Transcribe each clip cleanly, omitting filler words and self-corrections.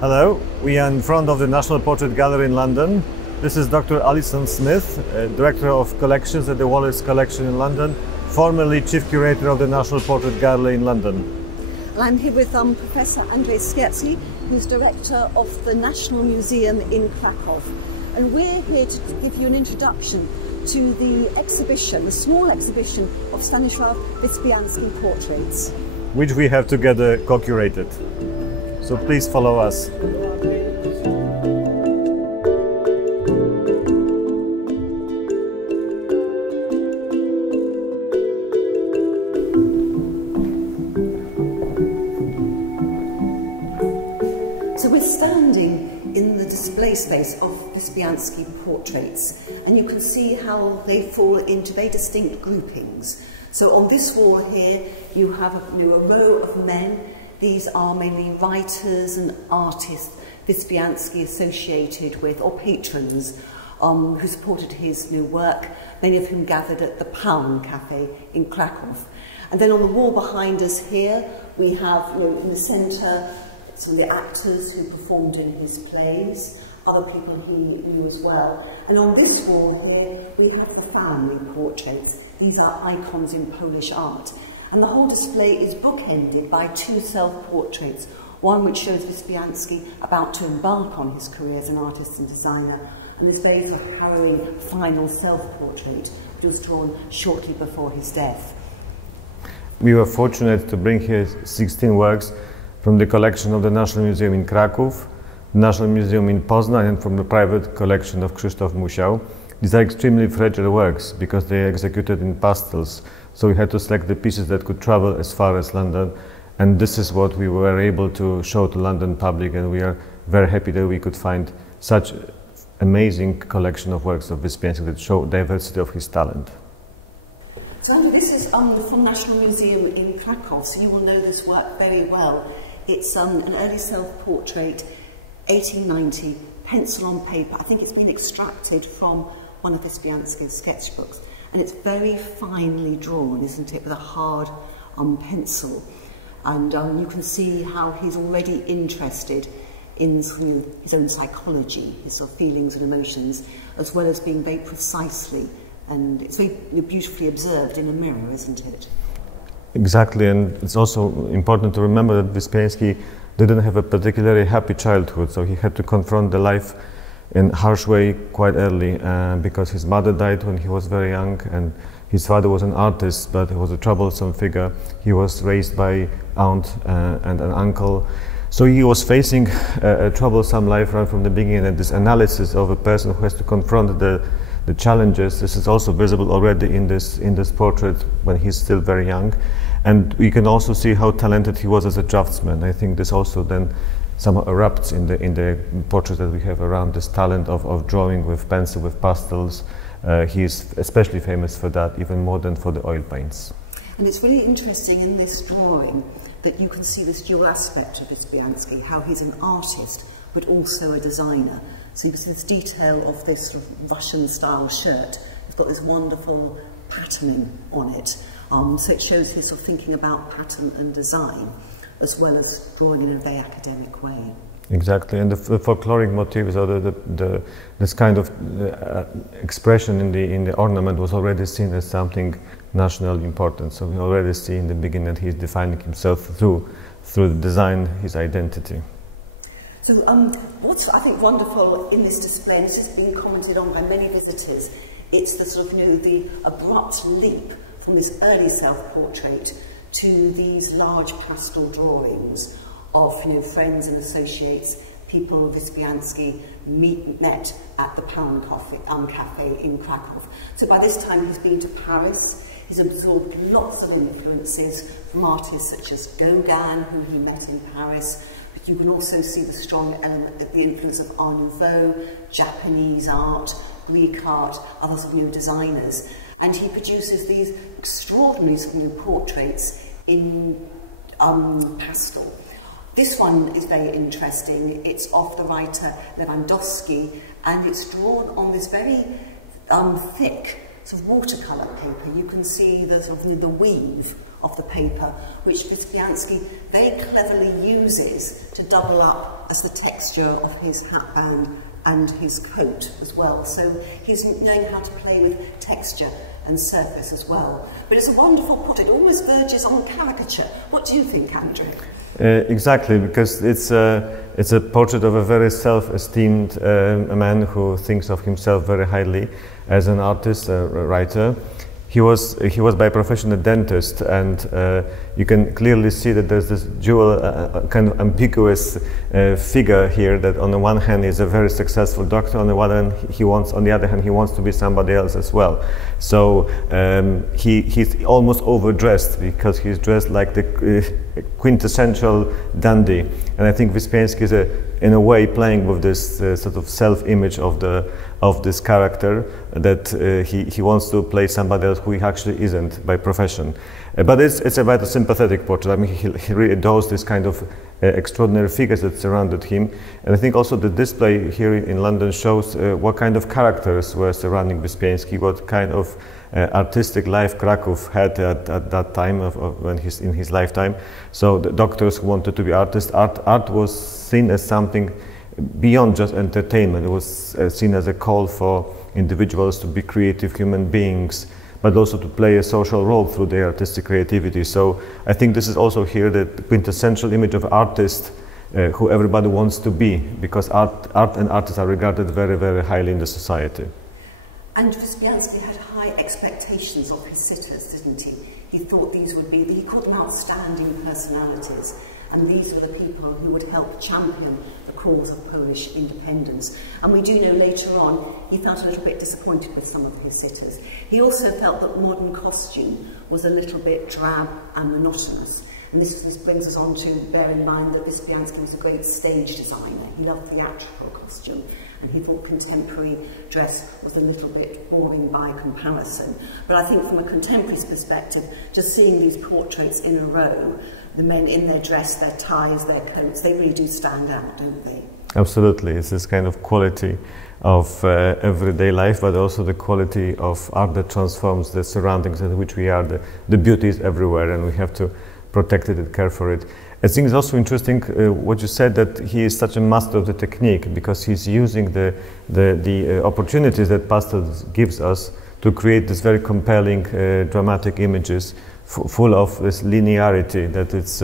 Hello, we are in front of the National Portrait Gallery in London. This is Dr. Alison Smith, Director of Collections at the Wallace Collection in London, formerly Chief Curator of the National Portrait Gallery in London. And I'm here with Professor Andrzeja Szczerskiego, who's Director of the National Museum in Krakow. And we're here to give you an introduction to the exhibition, the small exhibition of Stanisław Wyspiański portraits, which we have together co-curated. So please follow us. So we're standing in the display space of Wyspiański portraits, and you can see how they fall into very distinct groupings. So on this wall here you have a row of men. These are mainly writers and artists Wyspiański associated with, or patrons who supported his new work, many of whom gathered at the Pound Cafe in Krakow. And then on the wall behind us here we have, in the centre, some of the actors who performed in his plays, other people he knew as well. And on this wall here we have the family portraits. These are icons in Polish art. And the whole display is bookended by two self-portraits, one which shows Wyspiański about to embark on his career as an artist and designer, and this very harrowing final self-portrait which was drawn shortly before his death. We were fortunate to bring here 16 works from the collection of the National Museum in Kraków, the National Museum in Poznań, and from the private collection of Krzysztof Musiał. These are extremely fragile works because they are executed in pastels. So we had to select the pieces that could travel as far as London, and this is what we were able to show to London public, and we are very happy that we could find such amazing collection of works of Wyspiański that show diversity of his talent. So this is from National Museum in Krakow, so you will know this work very well. It's an early self-portrait, 1890, pencil on paper. I think it's been extracted from one of Wyspiański's sketchbooks. And it's very finely drawn, isn't it, with a hard pencil. And you can see how he's already interested in his own psychology, his sort of feelings and emotions, as well as being very precisely, and it's very beautifully observed in a mirror, isn't it? Exactly, and it's also important to remember that Wyspiański didn't have a particularly happy childhood, so he had to confront the life in a harsh way quite early because his mother died when he was very young, and his father was an artist but he was a troublesome figure. He was raised by aunt and an uncle, so he was facing a troublesome life right from the beginning, and this analysis of a person who has to confront the challenges, this is also visible already in this portrait when he's still very young. And we can also see how talented he was as a draftsman. I think this also then somehow erupts in the portraits that we have around, this talent of drawing with pencil, with pastels. He is especially famous for that, even more than for the oil paints. And it's really interesting in this drawing that you can see this dual aspect of Wyspiański, how he's an artist but also a designer. So you can see this detail of this sort of Russian-style shirt. It's got this wonderful patterning on it. So it shows his sort of thinking about pattern and design, as well as drawing in a very academic way. Exactly, and the folkloric motifs, or this kind of expression in the ornament was already seen as something nationally important. So we already see in the beginning that he's defining himself through the design, his identity. So what's I think wonderful in this display, and this has been commented on by many visitors, it's the sort of the abrupt leap from this early self-portrait to these large pastel drawings of friends and associates, people Wyspiański met at the Pound Cafe in Krakow. So by this time he's been to Paris, he's absorbed lots of influences from artists such as Gauguin, who he met in Paris, but you can also see the strong element, the influence of Art Nouveau, Japanese art, Greek art, others of designers. And he produces these extraordinary portraits in pastel. This one is very interesting. It's of the writer Lewandowski, and it's drawn on this very thick sort of watercolour paper. You can see the sort of the weave of the paper, which Wyspiański very cleverly uses to double up as the texture of his hatband and his coat as well. So he's knowing how to play with texture and surface as well. But it's a wonderful portrait, it almost verges on caricature. What do you think, Andrew? Exactly, because it's a portrait of a very self-esteemed man who thinks of himself very highly as an artist, a writer. He was by profession a dentist, and you can clearly see that there's this dual kind of ambiguous figure here, that on the one hand he's a very successful doctor, on the other hand he wants to be somebody else as well. So he's almost overdressed, because he's dressed like the quintessential dandy, and I think Wyspiański is in a way playing with this sort of self-image of this character, that he wants to play somebody else who he actually isn't by profession. But it's about a sympathetic portrait. I mean, he really adores this kind of extraordinary figures that surrounded him. And I think also the display here in London shows what kind of characters were surrounding Wyspiański, what kind of artistic life Kraków had at that time when in his lifetime. So the doctors who wanted to be artists, art was seen as something beyond just entertainment. It was seen as a call for individuals to be creative human beings, but also to play a social role through their artistic creativity. So I think this is also here the quintessential image of artist who everybody wants to be, because art and artists are regarded very, very highly in the society. And Wyspiański had high expectations of his sitters, didn't he? He thought these would be, he called them outstanding personalities, and these were the people who would help champion the cause of Polish independence. And we do know later on he felt a little bit disappointed with some of his sitters. He also felt that modern costume was a little bit drab and monotonous. And this brings us on to bear in mind that Wyspiański was a great stage designer. He loved theatrical costume, and he thought contemporary dress was a little bit boring by comparison. But I think from a contemporary's perspective, just seeing these portraits in a row, the men in their dress, their ties, their coats, they really do stand out, don't they? Absolutely. It's this kind of quality of everyday life, but also the quality of art that transforms the surroundings in which we are. The beauty is everywhere, and we have to protect it and care for it. I think it's also interesting what you said, that he is such a master of the technique, because he's using the opportunities that pastels gives us to create this very compelling dramatic images full of this linearity, that it's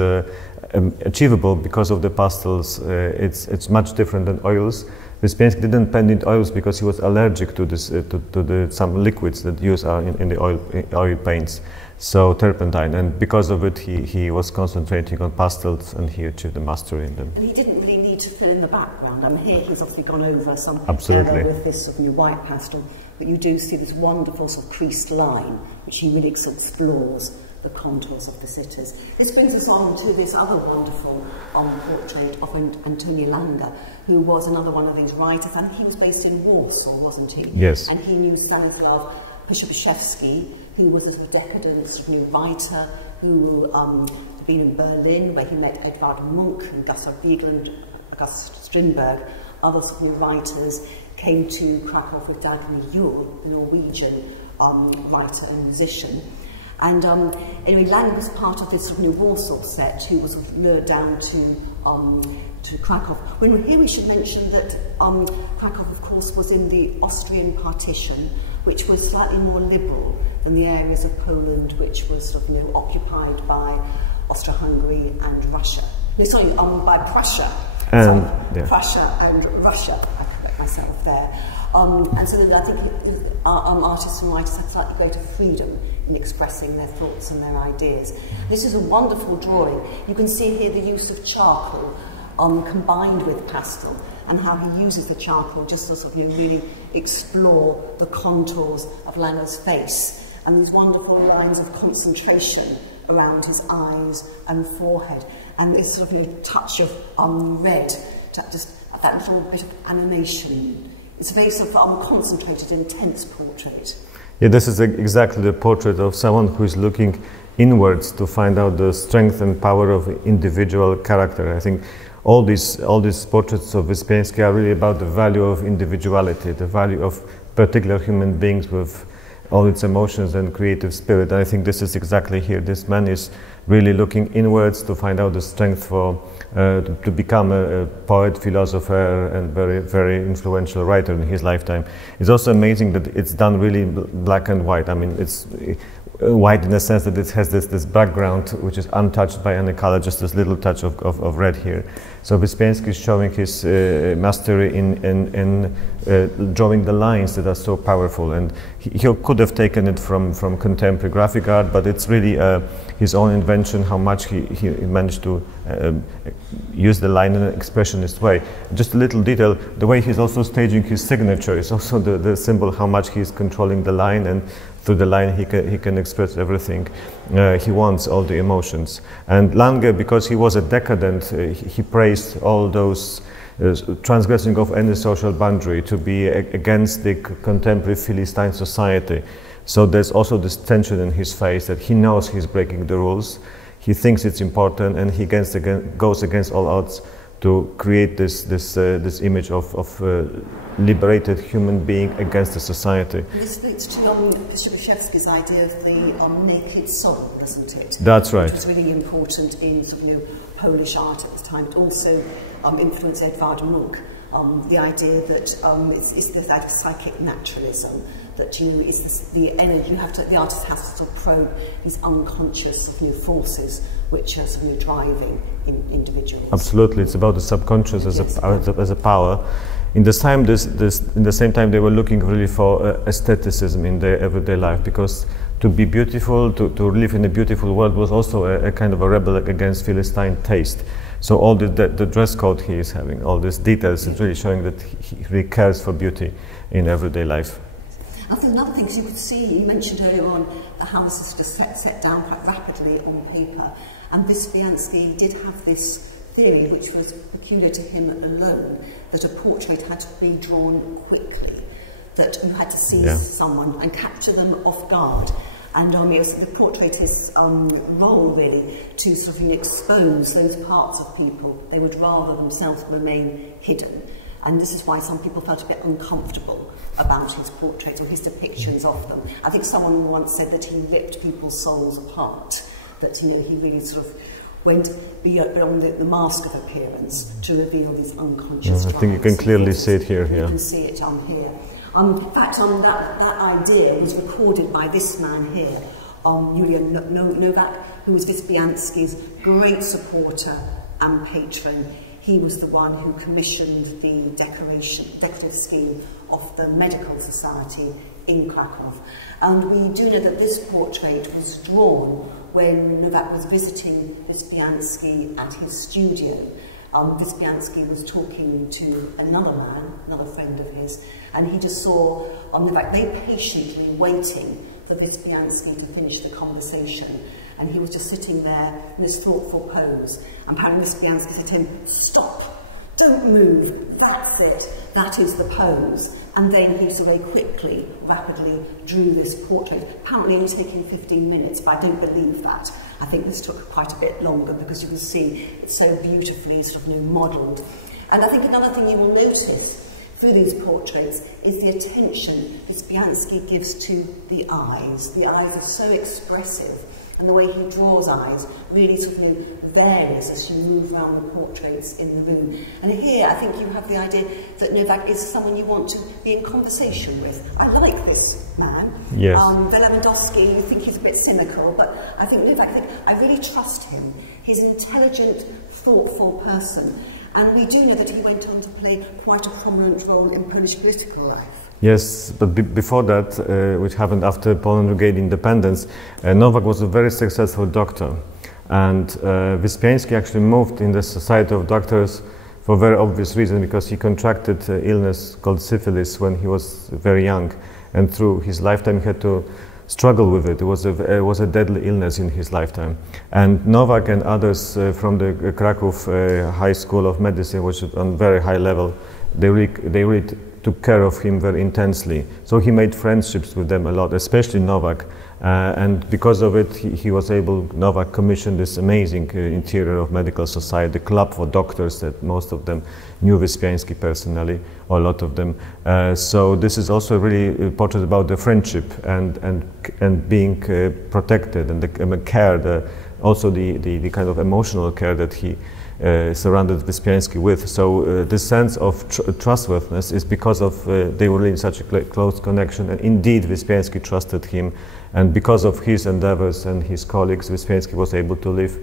achievable because of the pastels. It's much different than oils. Wyspiański didn't paint in oils because he was allergic to this to some liquids that used in the oil paints, so turpentine, and because of it he was concentrating on pastels, and he achieved the mastery in them. And he didn't really need to fill in the background. I mean, here he's obviously gone over some Absolutely with this sort of new white pastel, but you do see this wonderful sort of creased line, which he really sort of explores the contours of the sitters. This brings us on to this other wonderful portrait of Antoni Langa, who was another one of these writers, and he was based in Warsaw, wasn't he? Yes. And he knew Stanisław Wyspiański, who was a decadent sort of new writer, who had been in Berlin, where he met Edvard Munch and Gustav Biegel and August Strindberg. Other sort of new writers came to Krakow with Dagny Juel, the Norwegian writer and musician. And anyway, Lang was part of this sort of new Warsaw set, who was sort of lured down to Krakow. Here we should mention that Krakow, of course, was in the Austrian partition, which was slightly more liberal than the areas of Poland which was sort of, occupied by Austro-Hungary and Russia. No, sorry, by Prussia. Prussia and Russia. I correct myself there. And so I think artists and writers had slightly greater freedom in expressing their thoughts and their ideas. This is a wonderful drawing. You can see here the use of charcoal combined with pastel, and how he uses the charcoal just to sort of really explore the contours of Langer's face, and these wonderful lines of concentration around his eyes and forehead, and this sort of touch of red, just that little bit of animation. It's a very sort of concentrated, intense portrait. Yeah, this is exactly the portrait of someone who is looking inwards to find out the strength and power of individual character. I think all these portraits of Wyspiański are really about the value of individuality, the value of particular human beings with all its emotions and creative spirit. And I think this is exactly here. This man is really looking inwards to find out the strength for to become a poet, philosopher, and very influential writer in his lifetime. It's also amazing that it's done really black and white. I mean, it's white in the sense that it has this background which is untouched by any color, just this little touch of red here. So Wyspiański is showing his mastery in drawing the lines that are so powerful, and he could have taken it from contemporary graphic art, but it's really his own invention, how much he managed to use the line in an expressionist way. Just a little detail, the way he's also staging his signature is also the symbol how much he's controlling the line, and through the line he can express everything he wants, all the emotions. And Lange, because he was a decadent, he praised all those transgressing of any social boundary to be against the contemporary Philistine society. So there's also this tension in his face that he knows he's breaking the rules, he thinks it's important, and he goes against all odds to create this image of liberated human being against the society. This links to Wyspiański's idea of the naked soul, doesn't it? That's right. Which was really important in sort of, Polish art at the time. It also influenced Edvard Munch. The idea that it's that psychic naturalism, that it's the energy the artist has to sort of probe these unconscious forces which are sort of driving individuals. Absolutely, it's about the subconscious as a power. In the same time, they were looking really for aestheticism in their everyday life, because to be beautiful, to live in a beautiful world, was also a kind of a rebel against Philistine taste. So all the dress code he is having, all these details, is really showing that he really cares for beauty in everyday life. I think another thing, you could see, you mentioned earlier on how this is just set down quite rapidly on paper, and Wyspiański did have this theory, which was peculiar to him alone, that a portrait had to be drawn quickly, that you had to seize someone and capture them off guard. And it was the portraitist's role, really, to sort of expose those parts of people. They would rather themselves remain hidden. And this is why some people felt a bit uncomfortable about his portraits or his depictions of them. I think someone once said that he ripped people's souls apart, that he really sort of went beyond the mask of appearance to reveal these unconscious drives. I think you can clearly see it here. You can see it here. In fact, that idea was recorded by this man here, Julian Novak, who was Wyspiański's great supporter and patron. He was the one who commissioned the decorative scheme of the Medical Society in Krakow. And we do know that this portrait was drawn when Novak was visiting Wyspiański at his studio. Wyspiański was talking to another man, another friend of his, and he just saw Novak very patiently waiting for Wyspiański to finish the conversation. And he was just sitting there in this thoughtful pose. And apparently Wyspiański said to him, "Stop, don't move, that's it, that is the pose." And then he so very quickly, rapidly drew this portrait, apparently only taking 15 minutes, but I don't believe that. I think this took quite a bit longer, because you can see it's so beautifully sort of modelled. And I think another thing you will notice through these portraits is the attention Wyspiański gives to the eyes. The eyes are so expressive, and the way he draws eyes really sort of varies as you move around the portraits in the room. And here I think you have the idea that Novak is someone you want to be in conversation with. I like this man. Yes. Lewandowski, you think he's a bit cynical, but I think Novak, I really trust him. He's an intelligent, thoughtful person. And we do know that he went on to play quite a prominent role in Polish political life. Yes, but before that, which happened after Poland regained independence, Novak was a very successful doctor. And Wyspiański actually moved in the Society of Doctors for a very obvious reason, because he contracted an illness called syphilis when he was very young. And through his lifetime he had to struggle with it. It was a deadly illness in his lifetime. And Novak and others from the Krakow High School of Medicine, which is on very high level, they really took care of him very intensely. So he made friendships with them a lot, especially Novak. And because of it, Novak commissioned this amazing interior of Medical Society, the club for doctors that most of them knew Wyspiański personally, or a lot of them. So this is also really a portrait about the friendship and being protected and the care, also the kind of emotional care that he surrounded Wyspiański with. So this sense of trustworthiness is because of they were in such a close connection, and indeed Wyspiański trusted him, and because of his endeavors and his colleagues, Wyspiański was able to live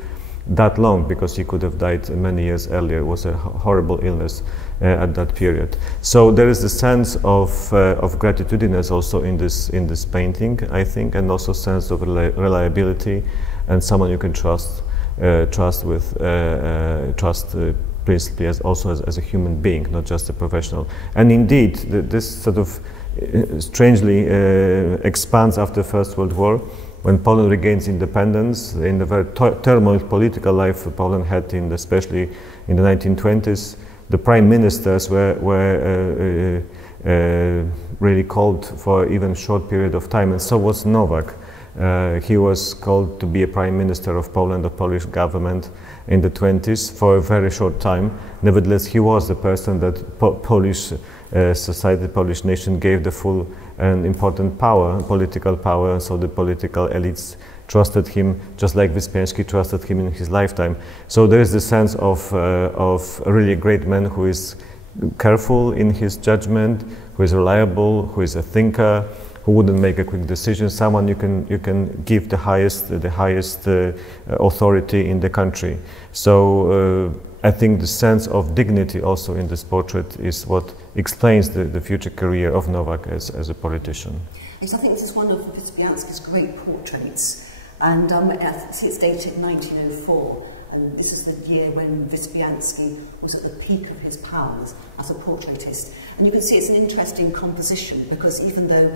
that long, because he could have died many years earlier. It was a horrible illness at that period. So there is the sense of gratitudinous also in this painting, I think, and also sense of reliability and someone you can trust principally as a human being, not just a professional. And indeed, this sort of strangely expands after the First World War, when Poland regains independence, in the very turmoil political life Poland had, especially in the 1920s. The prime ministers were really called for even short period of time, and so was Nowak. He was called to be a prime minister of Poland, the Polish government, in the 20s for a very short time. Nevertheless, he was the person that Polish society, the Polish nation gave the full and important power, political power, and so the political elites trusted him, just like Wyspiański trusted him in his lifetime. So there is the sense of a really great man who is careful in his judgment, who is reliable, who is a thinker, who wouldn't make a quick decision, someone you can give the highest authority in the country. So I think the sense of dignity also in this portrait is what explains the future career of Nowak as a politician. Yes, I think this is one of Wyspiański's great portraits, and it's dated 1904, and this is the year when Wyspiański was at the peak of his powers as a portraitist. And you can see it's an interesting composition, because even though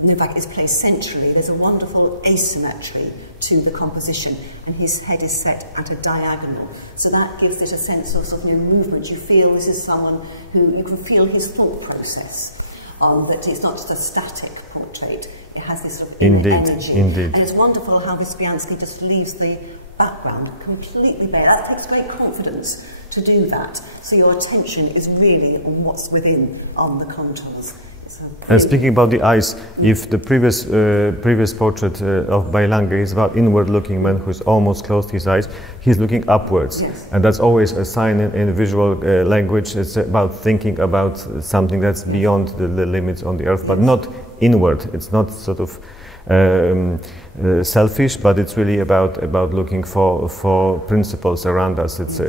Nowak is placed centrally, there's a wonderful asymmetry to the composition, and his head is set at a diagonal. So that gives it a sense of movement. You feel this is someone who, you can feel his thought process, that it's not just a static portrait, it has this sort of energy. Indeed. And it's wonderful how Wyspiański just leaves the background completely bare. That takes great confidence to do that. So your attention is really on what's within the contours. And speaking about the eyes, if the previous portrait of Bailange is about inward-looking man who's almost closed his eyes, he's looking upwards. Yes. And that's always a sign in visual language. It's about thinking about something that's beyond the limits on the earth, but not inward. It's not sort of selfish, but it's really about looking for principles around us. It's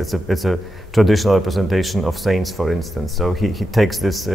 a traditional representation of saints, for instance. So he takes this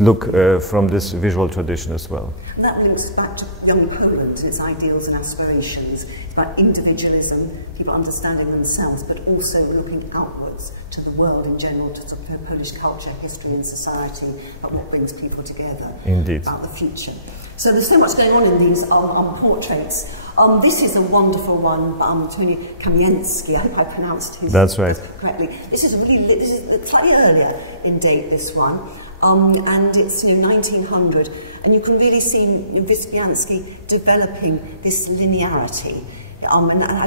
look from this visual tradition as well. And that links back to young Poland and its ideals and aspirations. It's about individualism, people understanding themselves, but also looking outwards to the world in general, to Polish culture, history and society, about what brings people together. Indeed. About the future. So there's so much going on in these portraits. This is a wonderful one by Tony Kamieński. I hope I pronounced his name correctly. This is slightly earlier in date, this one, and it's 1900, and you can really see Wyspiański developing this linearity. And I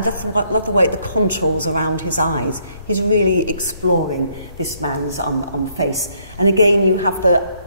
love the way the contours around his eyes. He's really exploring this man's face. And again, you have the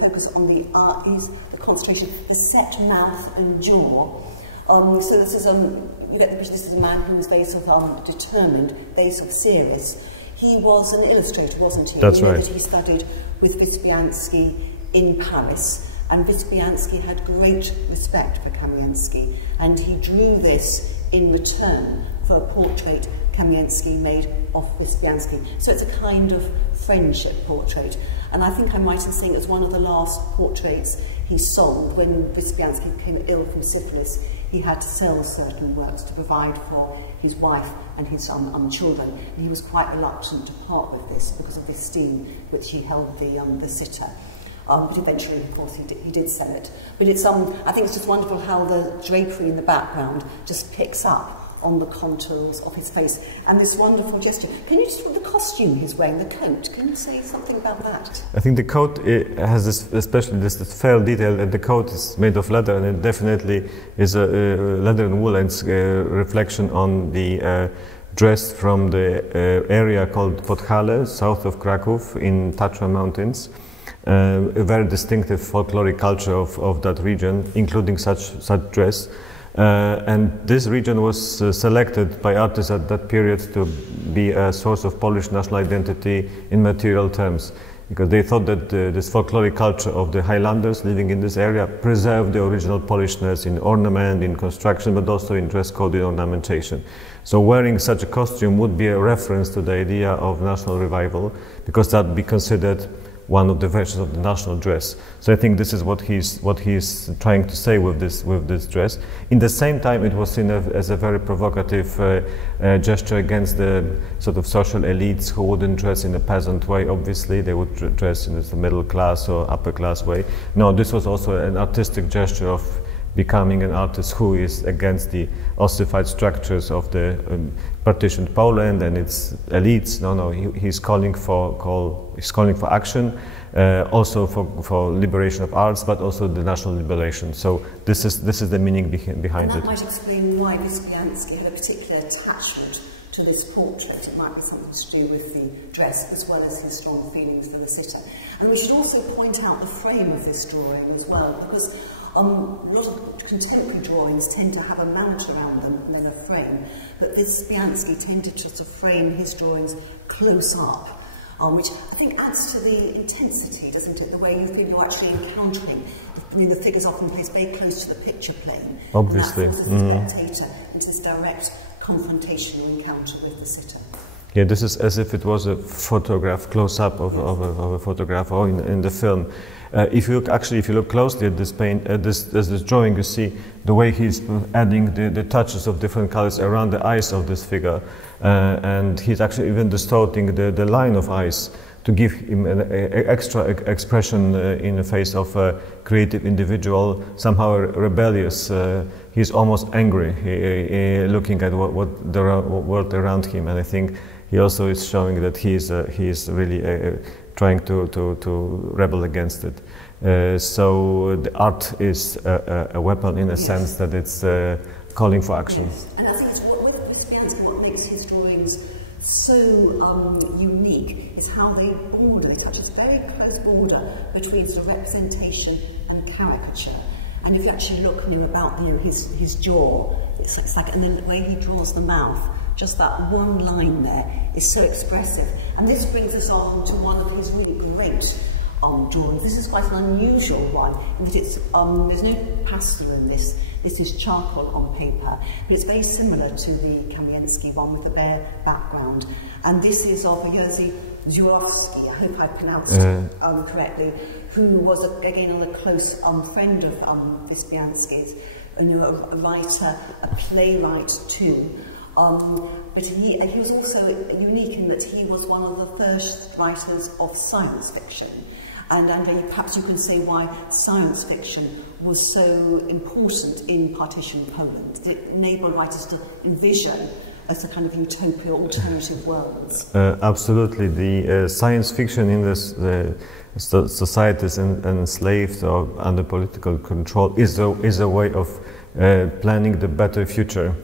focus on the eyes, the concentration, the set mouth and jaw. So this is you get the picture. This is a man who was very sort of determined, very sort of serious. He was an illustrator, wasn't he? That's right. He studied with Wyspiański in Paris. And Wyspiański had great respect for Kamieński, and he drew this in return for a portrait Kamieński made of Wyspiański. So it's a kind of friendship portrait. And I think I'm right in saying it was one of the last portraits he sold. When Wyspiański became ill from syphilis, he had to sell certain works to provide for his wife and his children. And he was quite reluctant to part with this because of the esteem which he held the sitter. But eventually, of course, he did sell it. But it's I think it's just wonderful how the drapery in the background just picks up on the contours of his face and this wonderful gesture. Can you just look at the costume he's wearing, the coat? Can you say something about that? I think the coat has especially this fair detail, and the coat is made of leather, and it definitely is a leather and wool, and it's a reflection on the dress from the area called Podhale, south of Kraków, in Tatra Mountains. A very distinctive folkloric culture of that region, including such dress. And this region was selected by artists at that period to be a source of Polish national identity in material terms, because they thought that this folkloric culture of the Highlanders living in this area preserved the original Polishness in ornament, in construction, but also in dress code and ornamentation. So wearing such a costume would be a reference to the idea of national revival, because that would be considered one of the versions of the national dress. So I think this is what he's trying to say with this dress. In the same time, it was seen as a very provocative gesture against the sort of social elites who wouldn't dress in a peasant way. Obviously, they would dress in the middle class or upper class way. No, this was also an artistic gesture of becoming an artist who is against the ossified structures of the partitioned Poland and its elites. No, he's calling for action, also for liberation of arts, but also the national liberation. So this is the meaning behind it. And that might explain why Wyspiański had a particular attachment to this portrait. It might be something to do with the dress as well as his strong feelings for the sitter. And we should also point out the frame of this drawing as well, because a lot of contemporary drawings tend to have a mount around them and then a frame, but Wyspiański tended to frame his drawings close up, which I think adds to the intensity, doesn't it? The way you feel you're actually encountering. The figure's often placed very close to the picture plane. Obviously. And that forces the spectator into this direct confrontation or encounter with the sitter. Yeah, this is as if it was a photograph, close-up of a photograph, or in the film. If you look closely at this this drawing, you see the way he's adding the touches of different colors around the eyes of this figure, and he's actually even distorting the line of eyes to give him an extra expression in the face of a creative individual, somehow rebellious. He's almost angry, looking at what the world around him, and I think he also is showing that he is really trying to rebel against it. So the art is a weapon in a sense that it's calling for action. Yes. And I think it's with Wyspiański, what makes his drawings so unique is how they touch this very close border between sort of representation and caricature. And if you actually look about his jaw, it's like, and then the way he draws the mouth, just that one line there is so expressive. And this brings us on to one of his really great drawings. This is quite an unusual one, in that it's, there's no pastel in this. This is charcoal on paper, but it's very similar to the Kamieński one with the bare background. And this is of Jerzy Zurowski, I hope I pronounced it correctly, who was, again, another close friend of Wyspiański's, a writer, a playwright too. But he was also unique in that he was one of the first writers of science fiction. And Andrei, perhaps you can say why science fiction was so important in partition Poland. It enabled writers to envision as a kind of utopia, alternative worlds. Absolutely. The science fiction in this societies enslaved or under political control is a way of planning the better future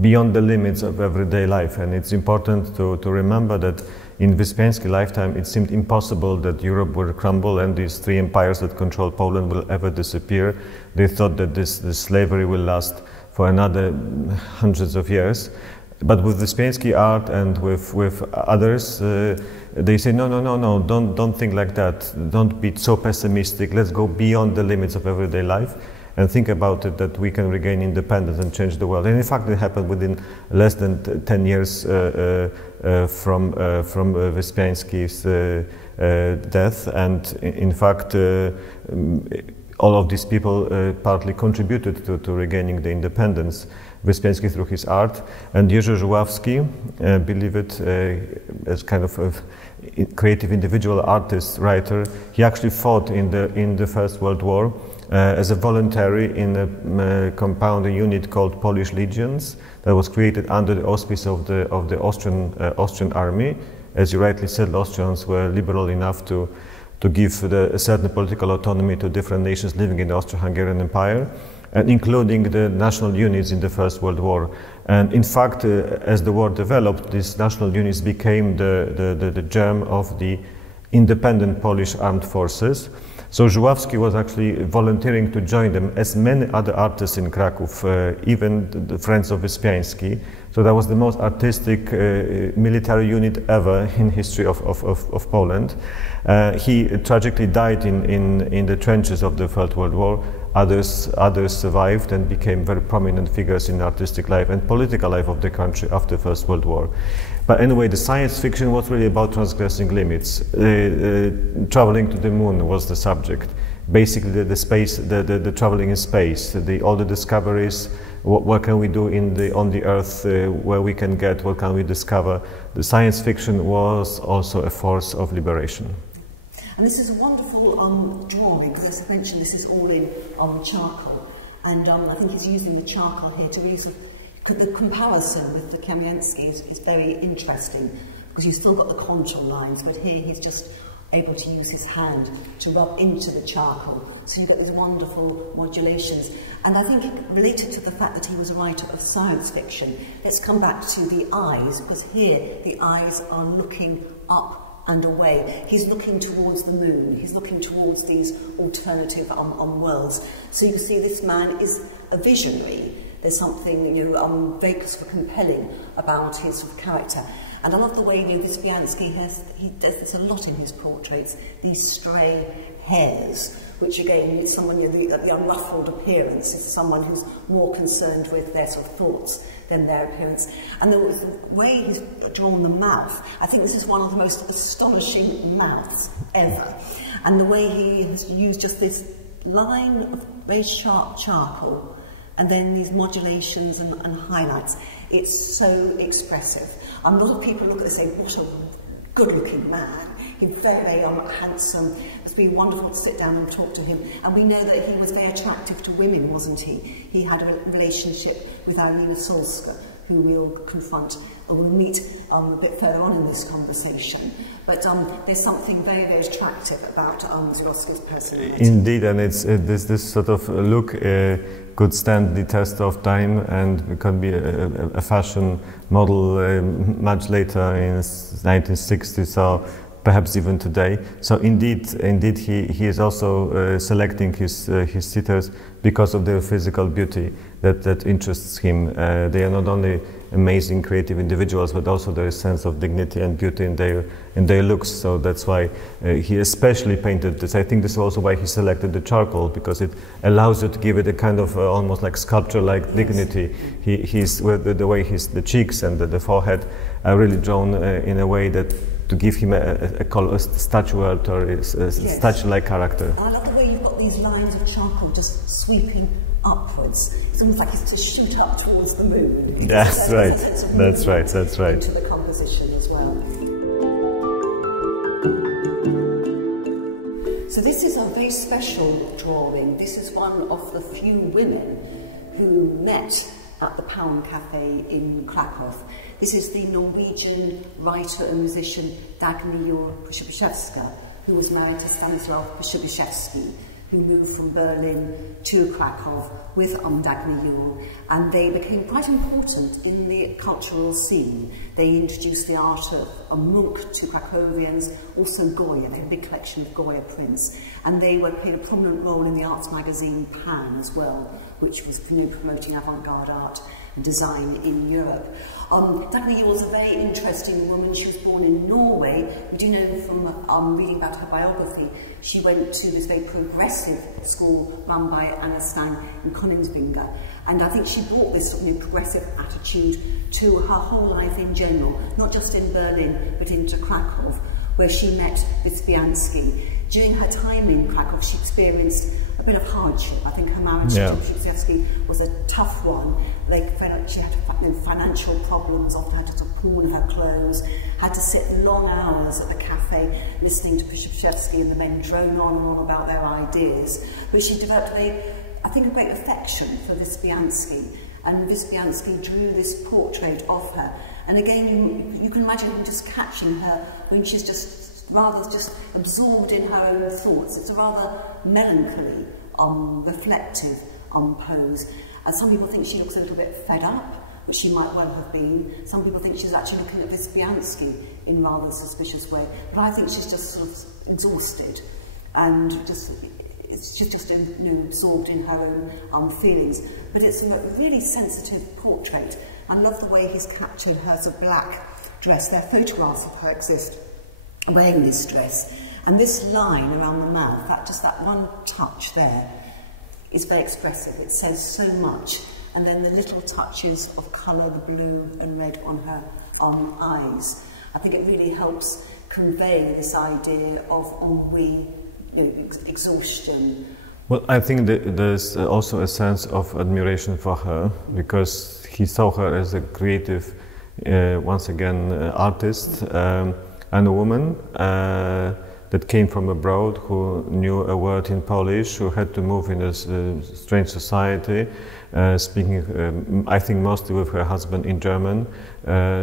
beyond the limits of everyday life. And it's important to remember that in Wyspiański's lifetime, it seemed impossible that Europe would crumble and these three empires that control Poland will ever disappear. They thought that this slavery will last for another hundreds of years. But with Wyspiański art and with others, they say, no, don't think like that. Don't be so pessimistic. Let's go beyond the limits of everyday life and think about it, that we can regain independence and change the world. And in fact, it happened within less than 10 years from Wyspiański's death. And in fact, all of these people partly contributed to regaining the independence. Wyspiański through his art, and Jerzy Zurowski, believe it, as kind of a creative individual artist, writer. He actually fought in the First World War as a voluntary in a compound unit called Polish Legions that was created under the auspice of the Austrian army. As you rightly said, Austrians were liberal enough to give a certain political autonomy to different nations living in the Austro-Hungarian Empire, and including the national units in the First World War. And in fact, as the war developed, these national units became the germ of the independent Polish armed forces. So Żuławski was actually volunteering to join them, as many other artists in Kraków, even the friends of Wyspiański. So that was the most artistic military unit ever in history of Poland. He tragically died in the trenches of the First World War. Others survived and became very prominent figures in the artistic life and political life of the country after the First World War. But anyway, the science fiction was really about transgressing limits. Traveling to the moon was the subject. Basically, the traveling in space, all the discoveries. What can we do on the Earth? Where we can get? What can we discover? The science fiction was also a force of liberation. And this is a wonderful drawing, because as I mentioned, this is all in charcoal. And I think he's using the charcoal here to use the comparison with the Kamienski is very interesting, because you've still got the contour lines, but here he's just able to use his hand to rub into the charcoal. So you get these wonderful modulations. And I think related to the fact that he was a writer of science fiction, let's come back to the eyes, because here the eyes are looking up and away. He's looking towards the moon. He's looking towards these alternative worlds. So you can see this man is a visionary. There's something very compelling about his character. And I love the way Wyspiański he does this a lot in his portraits, these stray hairs, which again is someone, the unruffled appearance is someone who's more concerned with their sort of thoughts than their appearance. And the way he's drawn the mouth, I think this is one of the most astonishing mouths ever. And the way he has used just this line of very sharp charcoal and then these modulations and highlights. It's so expressive. A lot of people look at this and say, what a good-looking man. He's very, very handsome. It's been wonderful to sit down and talk to him. And we know that he was very attractive to women, wasn't he? He had a relationship with Irina Solska, who we'll confront, or we'll meet a bit further on in this conversation. But there's something very, very attractive about Żuławski's personality. Indeed, and it's this sort of look could stand the test of time and can be a fashion model much later in 1960s or perhaps even today. So indeed he is also selecting his sitters because of their physical beauty that interests him. They are not only amazing creative individuals, but also there is a sense of dignity and beauty in their looks. So that's why he especially painted this. I think this is also why he selected the charcoal, because it allows you to give it a kind of almost like sculpture-like dignity. He's with the way the cheeks and the forehead are really drawn in a way that to give him a statuette or a statue-like character. I love the way you've got these lines of charcoal just sweeping upwards. It's almost like it's to shoot up towards the moon. That's right. That's right. That's right. Into the composition as well. So this is a very special drawing. This is one of the few women who met at the Pound Cafe in Krakow. This is the Norwegian writer and musician Dagny Przybyszewska, who was married to Stanisław Wyspiański, who moved from Berlin to Krakow with Dagny, and they became quite important in the cultural scene. They introduced the art of Munch to Krakowians, also Goya. They had a big collection of Goya prints, and they played a prominent role in the arts magazine Pan as well, which was promoting avant-garde art and design in Europe. Dagny was a very interesting woman. She was born in Norway. We do know from reading about her biography, she went to this very progressive school run by Anna Stang in Koningsbinga. And I think she brought this sort of progressive attitude to her whole life in general, not just in Berlin, but into Krakow, where she met Wyspiański. During her time in Krakow, she experienced a bit of hardship. I think her marriage to Wyspiański was a tough one. She had financial problems, often had to pawn her clothes, had to sit long hours at the cafe listening to Wyspiański and the men drone on and on about their ideas. But she developed, I think, a great affection for Wyspiański, and Wyspiański drew this portrait of her. And again, you can imagine him just catching her when she's just absorbed in her own thoughts. It's a rather melancholy, reflective pose. And some people think she looks a little bit fed up, which she might well have been. Some people think she's actually looking at Wyspiański in rather a suspicious way. But I think she's just sort of exhausted. and she's just absorbed in her own feelings. But it's a really sensitive portrait. I love the way he's captured her sort of black dress. There are photographs of her exist wearing this dress, and this line around the mouth, that one touch there, is very expressive. It says so much. And then the little touches of colour, the blue and red on her eyes. I think it really helps convey this idea of ennui, exhaustion. Well, I think there's also a sense of admiration for her, because he saw her as a creative, once again, artist, and a woman that came from abroad, who knew a word in Polish, who had to move in a strange society, speaking, I think, mostly with her husband in German.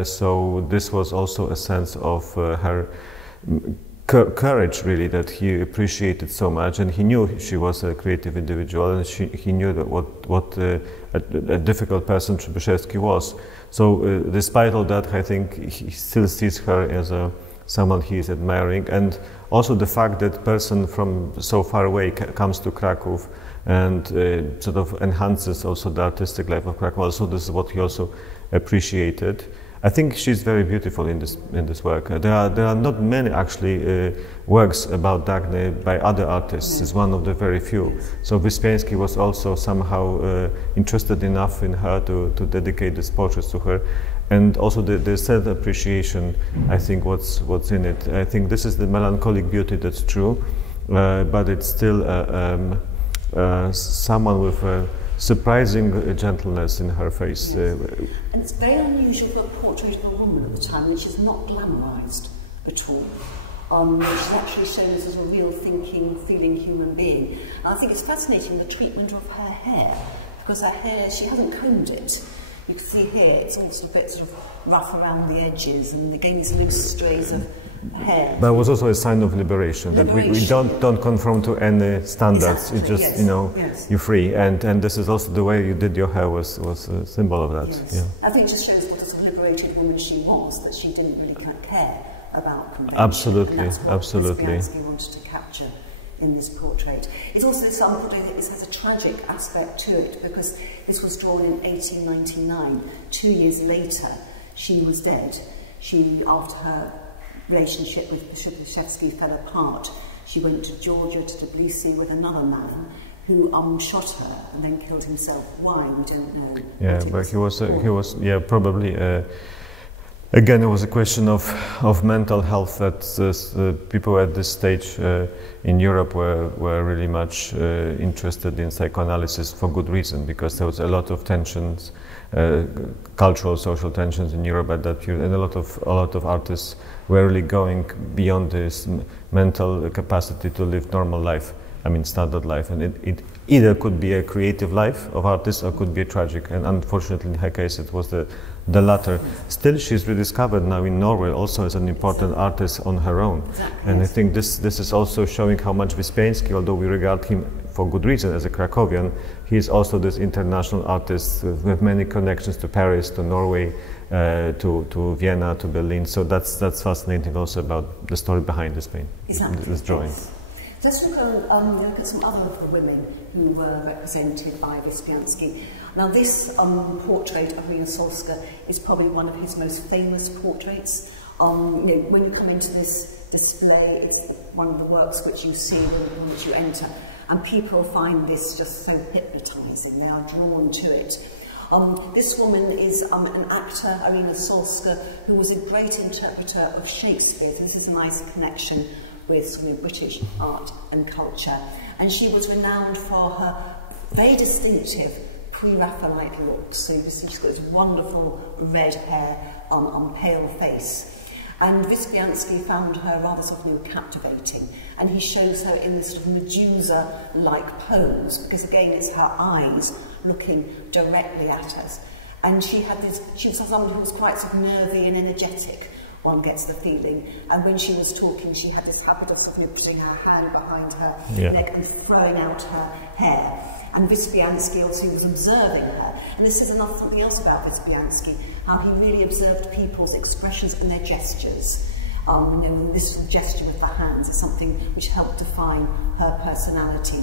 So this was also a sense of her courage, really, that he appreciated so much, and he knew she was a creative individual, and he knew that what a difficult person Szczerski was. So despite all that, I think he still sees her as someone he is admiring, and also the fact that person from so far away comes to Kraków and sort of enhances also the artistic life of Krakow. Also, this is what he also appreciated. I think she's very beautiful in this work. There are not many actually works about Dagny by other artists. It's one of the very few. So Wyspiański was also somehow interested enough in her to dedicate this portrait to her, and also the self-appreciation. I think what's in it. I think this is the melancholic beauty that's true, but it's still someone with a surprising gentleness in her face. Yes. And it's very unusual for a portrait of a woman at the time, which is not glamorised at all. She's actually shown as a real thinking, feeling human being. And I think it's fascinating, the treatment of her hair, because her hair, she hasn't combed it. You can see here, it's also a bit sort of rough around the edges, and again these loose strays of hair. But it was also a sign of liberation, that we don't conform to any standards. Exactly, it's just, yes. you're free, and this is also the way you did your hair was a symbol of that. Yes. Yeah. I think it just shows what a sort of liberated woman she was, that she didn't really care about convention. Absolutely, and that's what absolutely. Wyspiański wanted to capture in this portrait. It's also some portrait that has a tragic aspect to it, because this was drawn in 1899. 2 years later, she was dead. After her relationship with Szczerski fell apart, she went to Georgia, to Tbilisi, with another man who shot her and then killed himself. Why? We don't know. Yeah, but he was probably. Again, it was a question of mental health, that people at this stage in Europe were really much interested in psychoanalysis for good reason, because there was a lot of tensions, cultural, social tensions in Europe at that period, and a lot of artists were really going beyond this mental capacity to live normal life. I mean, standard life, and it either could be a creative life of artists or could be a tragic, and unfortunately in her case it was the latter. Still, she's rediscovered now in Norway also as an important artist on her own. Exactly. And I think this is also showing how much Wyspiański, although we regard him for good reason as a Krakowian, he is also this international artist with many connections to Paris, to Norway, to Vienna, to Berlin. So that's fascinating also about the story behind this painting, this drawing. Yes. Let's look at some other of the women who were represented by Wyspiański. Now this portrait of Irina Solska is probably one of his most famous portraits. When you come into this display, it's one of the works which you see, in which you enter, and people find this just so hypnotising. They are drawn to it. This woman is an actor, Irina Solska, who was a great interpreter of Shakespeare. So this is a nice connection with British art and culture. And she was renowned for her very distinctive pre-Raphaelite looks. So you see she's got this wonderful red hair on pale face. And Wyspiański found her rather sort of captivating, and he shows her in this sort of Medusa-like pose, because again it's her eyes looking directly at us. And she was someone who was quite sort of nervy and energetic, one gets the feeling. And when she was talking, she had this habit of sort of putting her hand behind her neck and throwing out her hair. And Wyspiański also was observing her. And this is something else about Wyspiański, how he really observed people's expressions and their gestures. You know, this sort of gesture with the hands is something which helped define her personality.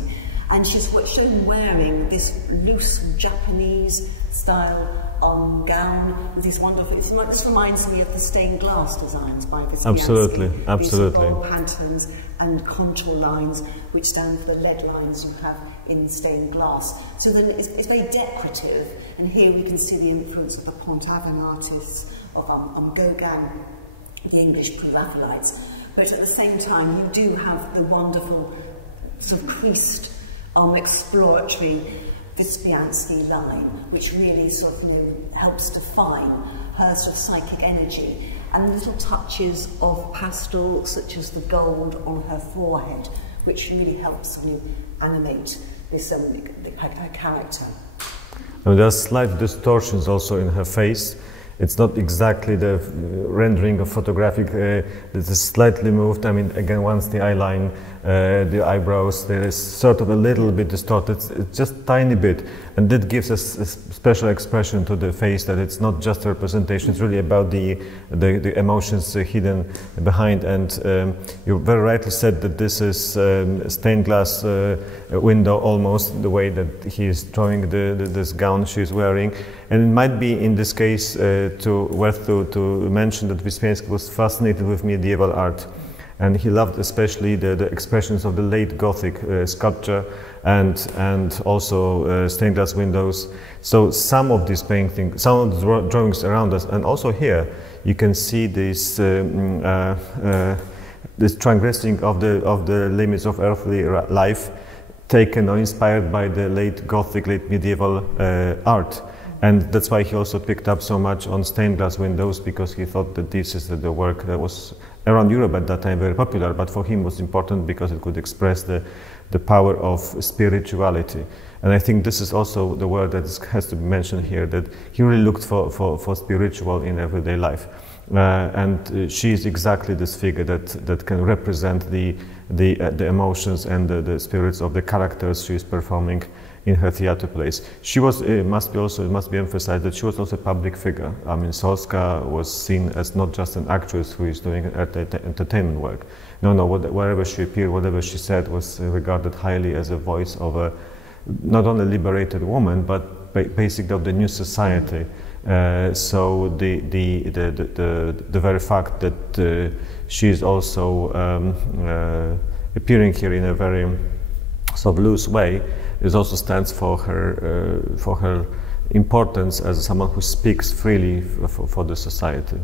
And she's shown wearing this loose Japanese style gown with these wonderful, this reminds me of the stained glass designs by Wyspiański. Absolutely, absolutely. These patterns and contour lines which stand for the lead lines you have in stained glass. So then it's very decorative, and here we can see the influence of the Pont-Aven artists, of Gauguin, the English Pre-Raphaelites. But at the same time, you do have the wonderful sort of creased, exploratory Wyspiański line, which really sort of, you know, helps define her sort of psychic energy, and little touches of pastel, such as the gold on her forehead, which really helps, you know, animate this her character. And there are slight distortions also in her face. It's not exactly the rendering of photographic, it is slightly moved. I mean, again, once the eyeline, the eyebrows, there is sort of a little bit distorted, it's just tiny bit. And that gives us a special expression to the face, that it's not just a representation, it's really about the emotions hidden behind. And you very rightly said that this is stained glass window, almost the way that he is drawing this gown she's wearing. And it might be, in this case, worth to mention that Wyspiański was fascinated with medieval art, and he loved especially the expressions of the late Gothic sculpture and also stained glass windows. So some of these paintings, some of the drawings around us, and also here, you can see this this transgressing of the limits of earthly life, taken or inspired by the late Gothic, late medieval art. And that's why he also picked up so much on stained glass windows, because he thought that this is the work that was around Europe at that time very popular, but for him was important because it could express the power of spirituality. And I think this is also the word that has to be mentioned here, that he really looked for spiritual in everyday life. And she is exactly this figure that can represent the emotions and the spirits of the characters she is performing in her theater plays. She was, it must be emphasized that she was also a public figure. I mean, Solska was seen as not just an actress who is doing entertainment work. No, wherever she appeared, whatever she said was regarded highly as a voice of a not only liberated woman, but basically of the new society. So the very fact that she is also appearing here in a very sort of loose way, it also stands for her importance as someone who speaks freely for the society.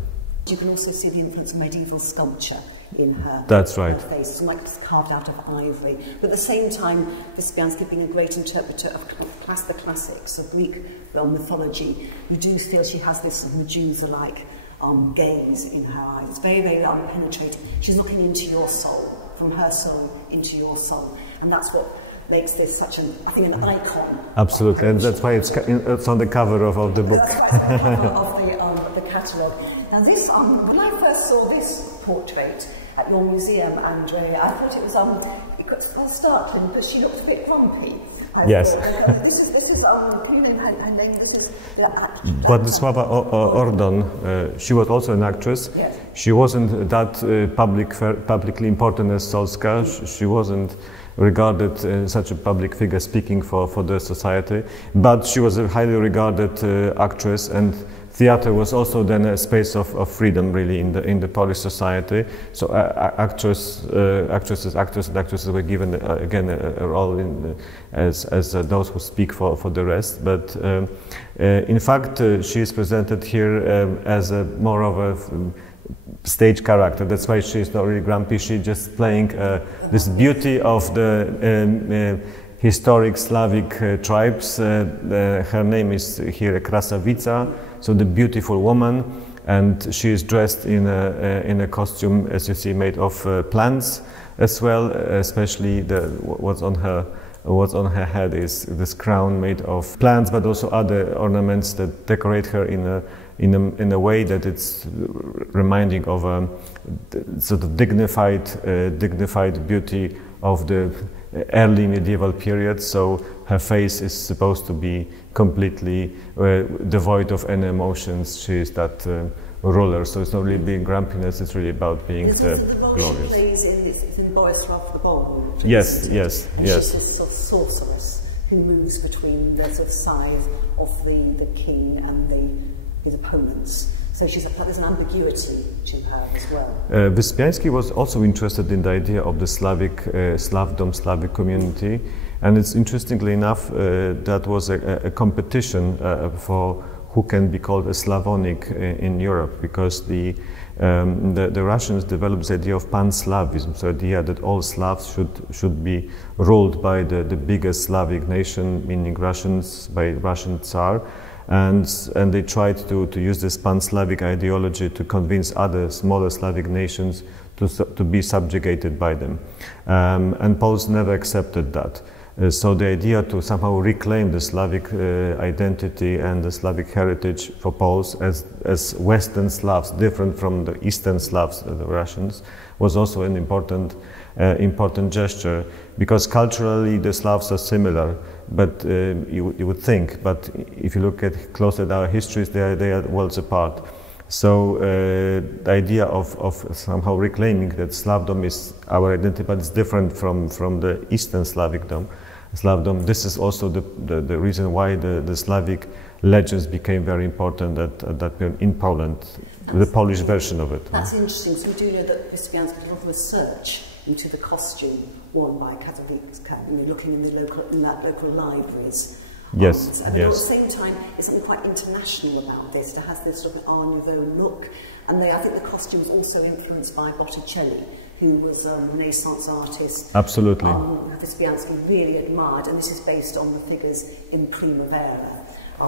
You can also see the influence of medieval sculpture in her. That's right. Her face. It's like it's carved out of ivory. But at the same time, Wyspiański, being a great interpreter of the classics, of Greek mythology, you do feel she has this Medusa-like gaze in her eyes. It's very, very penetrating. She's looking into your soul, from her soul into your soul. And that's what makes this such an, I think, an icon. Absolutely, and that's why it's on the cover of the book. That's the cover of the catalogue. Now this, when I first saw this portrait at your museum, Andrea, I thought it was well startling, but she looked a bit grumpy. Yes. This is can you name her name? This is Stanisława Ordon. She was also an actress. Yes. She wasn't that publicly important as Solska. She wasn't regarded as such a public figure speaking for the society, but she was a highly regarded actress, and theater was also then a space of freedom, really, in the Polish society. So actresses and actresses were given again a role as those who speak for the rest. But in fact, she is presented here as more of a stage character. That's why she's not really grumpy. She's just playing this beauty of the historic Slavic tribes. Her name is here Krasavica, so the beautiful woman, and she is dressed in a costume, as you see, made of plants as well. Especially what's on her head is this crown made of plants, but also other ornaments that decorate her in a way that it's reminding of a sort of dignified beauty of the early medieval period. So her face is supposed to be completely devoid of any emotions. She is that ruler. So it's not really being grumpiness, it's really about being the glorious. Plays in Boleslav the Bold. Yes, yes, yes. She's this sort of sorceress who moves between the sort of side of the king and his opponents. So there's an ambiguity to her as well. Wyspiański was also interested in the idea of the Slavic, Slavic community, and it's interestingly enough that was a competition for who can be called a Slavonic in Europe, because the Russians developed the idea of pan-Slavism, so the idea that all Slavs should be ruled by the biggest Slavic nation, meaning Russians, by Russian Tsar. And they tried to use this pan-Slavic ideology to convince other smaller Slavic nations to be subjugated by them. And Poles never accepted that. So the idea to somehow reclaim the Slavic identity and the Slavic heritage for Poles as Western Slavs, different from the Eastern Slavs, the Russians, was also an important gesture, because culturally the Slavs are similar, but you would think, but if you look closer at our histories, they are worlds apart. So the idea of somehow reclaiming that Slavdom is our identity, but it's different from the Eastern Slavdom. This is also the reason why the Slavic legends became very important at that period in Poland, the Polish version of it. That's interesting. So we do know that Wyspiański did a lot of research into the costume worn by Katowicka, looking in that local libraries. Yes, and yes. At the same time, there's something quite international about this. It has this sort of Art Nouveau look, and I think the costume was also influenced by Botticelli, who was a Renaissance artist. Absolutely. Wyspiański really admired, and this is based on the figures in Primavera,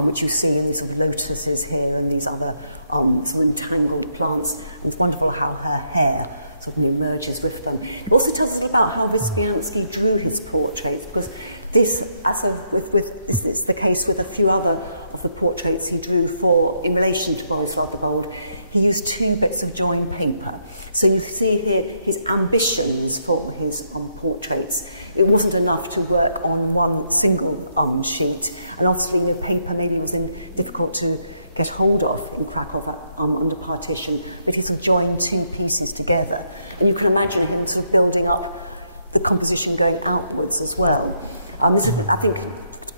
which you see in these sort of lotuses here and these other sort of entangled plants. And it's wonderful how her hair sort of emerges with them. It also tells us about how Wyspiański drew his portraits, because this, it's the case with a few other of the portraits he drew in relation to Boleslav the Bold. He used 2 bits of joined paper. So you see here his ambitions for his portraits. It wasn't enough to work on one single sheet, and obviously the paper maybe was difficult to get hold of in Krakow under partition, but he sort of joined 2 pieces together. And you can imagine him sort of building up the composition going outwards as well. This is, I think,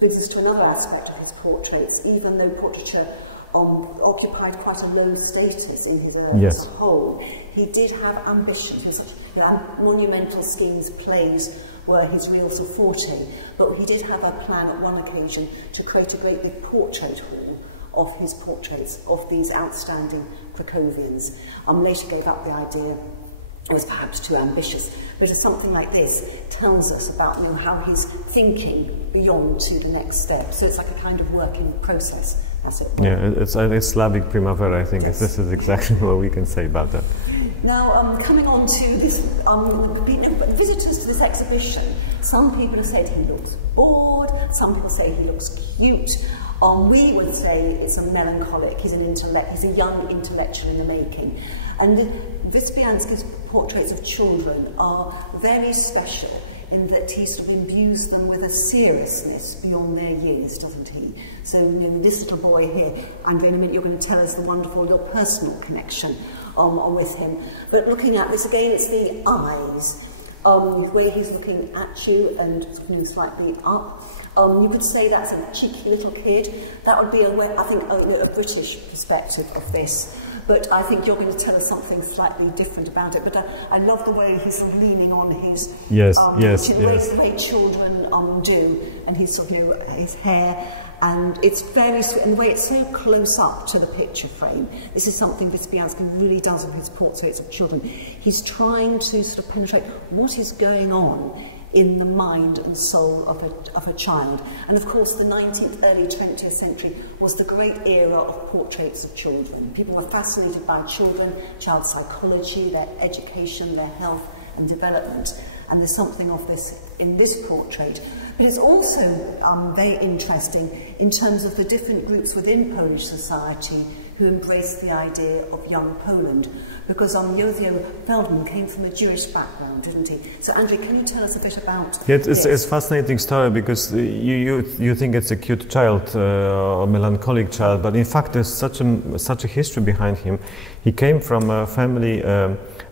brings us to another aspect of his portraits. Even though portraiture occupied quite a low status in his as a whole, he did have ambitions. Monumental schemes, plays were his real sort of forte, but he did have a plan at one occasion to create a great big portrait hall of his portraits of these outstanding Krakowians. Later gave up the idea. It was perhaps too ambitious, but something like this tells us about how he's thinking beyond to the next step. So it's like a kind of working process, as it were. Yeah, it's Slavic Primavera, I think. Yes. This is exactly what we can say about that. Now, coming on to this, visitors to this exhibition, some people have said he looks bored, some people say he looks cute. We would say it's a melancholic, he's a young intellectual in the making. And Wyspiański's portraits of children are very special in that he sort of imbues them with a seriousness beyond their years, doesn't he? So this little boy here, Andrea, in a minute you're going to tell us your personal connection with him. But looking at this again, it's the eyes, the way he's looking at you and slightly up. You could say that's a cheeky little kid. That would be, a British perspective of this. But I think you're going to tell us something slightly different about it. But I love the way he's sort of leaning on his the way children do, and his sort of his hair, and it's very sweet, and the way it's so close up to the picture frame. This is something Wyspiański really does with his portraits of children. He's trying to sort of penetrate what is going on in the mind and soul of a child. And of course the 19th, early 20th century was the great era of portraits of children. People were fascinated by children, child psychology, their education, their health and development. And there's something of this in this portrait. But it's also very interesting in terms of the different groups within Polish society who embraced the idea of young Poland, because Józef Feldman came from a Jewish background, didn't he? So, Andrzej, can you tell us a bit about it's a fascinating story, because you think it's a cute child, a melancholic child, but in fact there's such a history behind him. He came from a family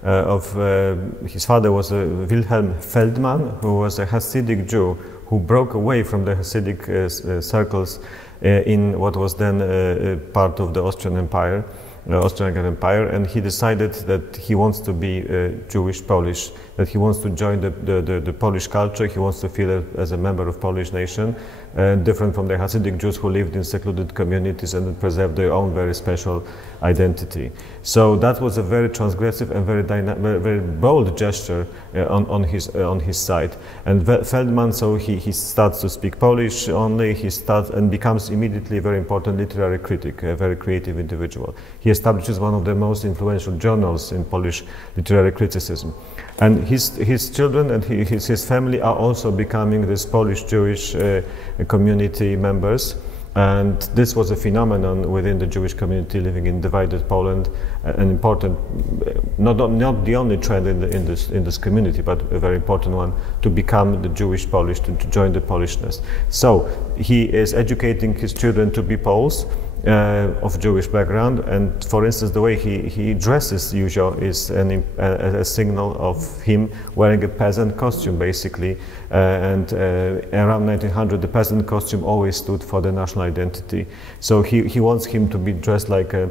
his father was Wilhelm Feldman, who was a Hasidic Jew who broke away from the Hasidic circles in what was then part of the Austrian Empire, and he decided that he wants to be Jewish Polish, that he wants to join the Polish culture, he wants to feel as a member of Polish nation, different from the Hasidic Jews who lived in secluded communities and preserved their own very special identity. So that was a very transgressive and very bold gesture on his side. And Feldman, so he starts to speak Polish only, he starts and becomes immediately a very important literary critic, a very creative individual. He establishes one of the most influential journals in Polish literary criticism. And his children and his family are also becoming this Polish-Jewish community members. And this was a phenomenon within the Jewish community living in divided Poland, an important, not the only trend in this community, but a very important one, to become the Jewish Polish, to join the Polishness. So he is educating his children to be Poles of Jewish background, and for instance the way he dresses usually is a signal of him wearing a peasant costume basically, and around 1900 the peasant costume always stood for the national identity. So he wants him to be dressed like a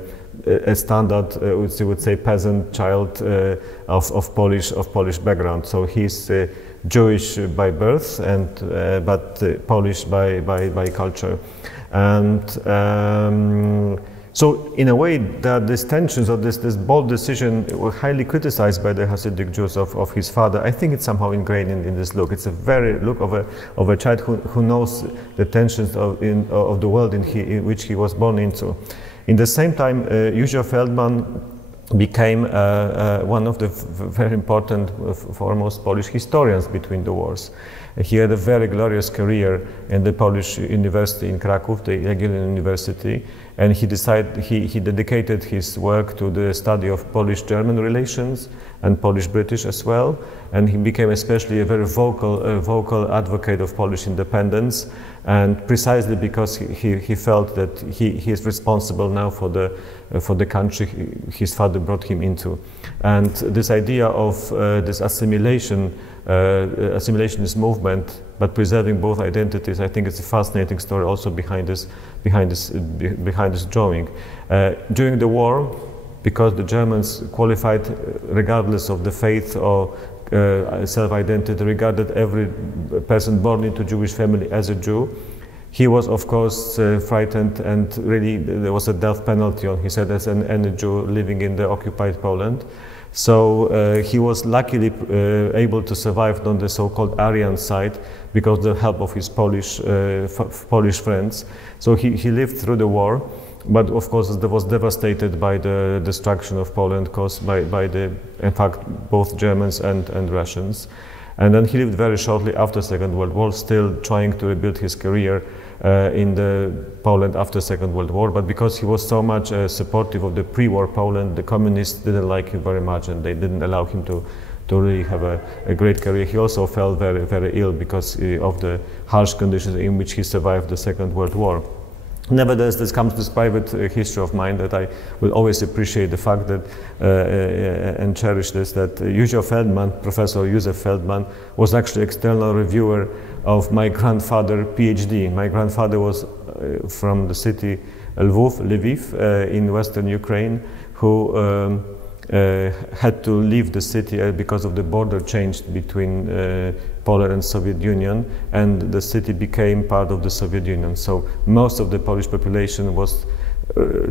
standard, we would say, peasant child of Polish background. So he's Jewish by birth, and but Polish by culture. And so in a way that these tensions or this bold decision were highly criticized by the Hasidic Jews of his father. I think it's somehow ingrained in this look. It's a very look of a child who knows the tensions of the world in which he was born into. In the same time, Józef Feldman became one of the very important, foremost Polish historians between the wars. He had a very glorious career in the Polish University in Krakow, the Jagiellonian University, and he dedicated his work to the study of Polish-German relations and Polish-British as well, and he became especially a very vocal advocate of Polish independence, and precisely because he felt that he is responsible now for the country his father brought him into. And this idea of this assimilationist movement, but preserving both identities, I think it's a fascinating story also behind this drawing. During the war, because the Germans qualified, regardless of the faith or self-identity, regarded every person born into Jewish family as a Jew. He was, of course, frightened, and really there was a death penalty on his head as any Jew living in the occupied Poland. So he was luckily able to survive on the so-called Aryan side because of the help of his Polish friends. So he lived through the war, but of course it was devastated by the destruction of Poland caused by in fact, both Germans and Russians. And then he lived very shortly after Second World War, still trying to rebuild his career in the Poland after Second World War. But because he was so much supportive of the pre-war Poland, the communists didn't like him very much, and they didn't allow him to really have a great career. He also fell very, very ill because of the harsh conditions in which he survived the Second World War. Nevertheless, this comes to this private history of mine that I will always appreciate the fact that and cherish this, that Józef Feldman, Professor Józef Feldman, was actually external reviewer of my grandfather PhD. My grandfather was from the city Lviv in western Ukraine, who had to leave the city because of the border changed between Poland and Soviet Union, and the city became part of the Soviet Union. So most of the Polish population was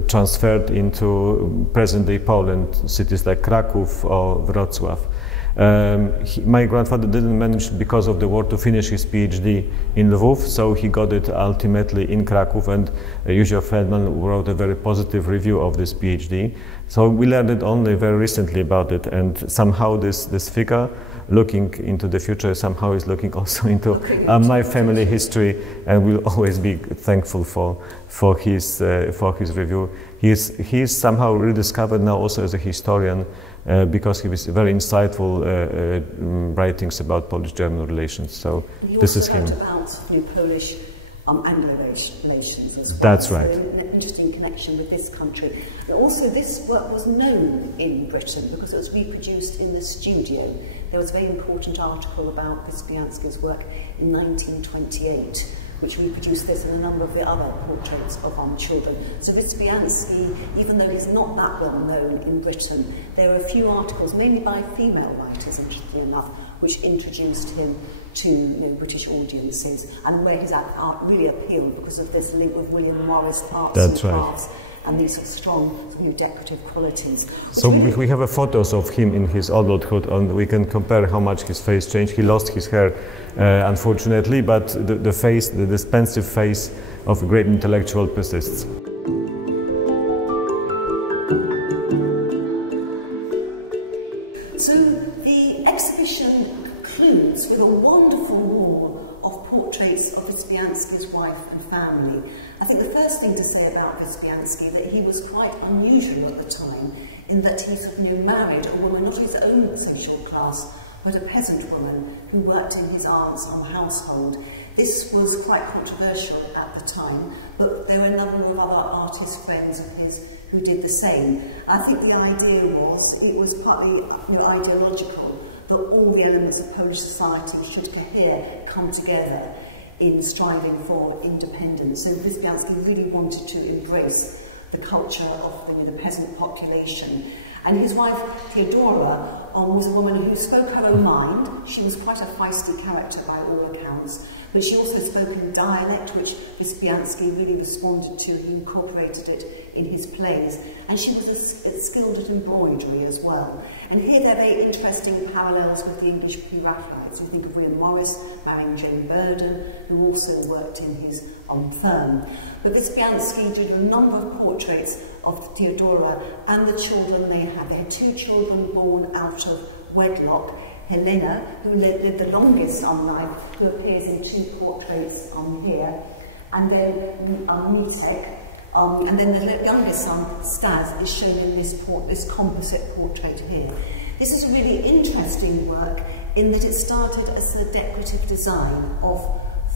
transferred into present-day Poland, cities like Kraków or Wrocław. My grandfather didn't manage, because of the war, to finish his PhD in Lviv, so he got it ultimately in Kraków, and Józef Feldman wrote a very positive review of this PhD. So we learned it only very recently about it, and somehow this figure looking into the future, somehow is looking also into my family history, and we'll always be thankful for his review. He's somehow rediscovered now also as a historian, because he was very insightful writings about Polish-German relations. So this is him. About Polish Anglo relations as well. That's right. So an interesting connection with this country. But also, this work was known in Britain because it was reproduced in the studio. There was a very important article about Wyspiański's work in 1928, which reproduced this and a number of the other portraits of children. So Wyspiański, even though he's not that well known in Britain, there are a few articles, mainly by female writers, interestingly enough, which introduced him to British audiences, and where his art really appealed because of this link with William Morris, arts and crafts, and these sort of strong decorative qualities. So we have photos of him in his adulthood, and we can compare how much his face changed. He lost his hair, unfortunately, but the face, the expensive face of a great intellectual persists. So the exhibition concludes with a wonderful wall of portraits of Wyspiański's wife and family. I think the first thing to say about Wyspiański that he was quite unusual at the time, in that he married a woman not of his own social class, but a peasant woman who worked in his aunt's household. This was quite controversial at the time, but there were a number of other artist friends of his who did the same. I think the idea was, it was partly ideological, that all the elements of Polish society should come together in striving for independence. So Wyspiański really wanted to embrace the culture of the peasant population. And his wife, Theodora, was a woman who spoke her own mind. She was quite a feisty character by all accounts, but she also spoke in dialect, which Wyspiański really responded to. He incorporated it in his plays. And she was skilled at embroidery as well. And here there are very interesting parallels with the English pre-Raphaelites. We think of William Morris marrying Jane Burden, who also worked in his firm. But Wyspiański did a number of portraits of Theodora and the children they had. They had two children born out of wedlock. Helena, who lived the longest life, who appears in two portraits here, and then Mitek, and then the youngest son, Stas, is shown in this composite portrait here. This is a really interesting work in that it started as a decorative design of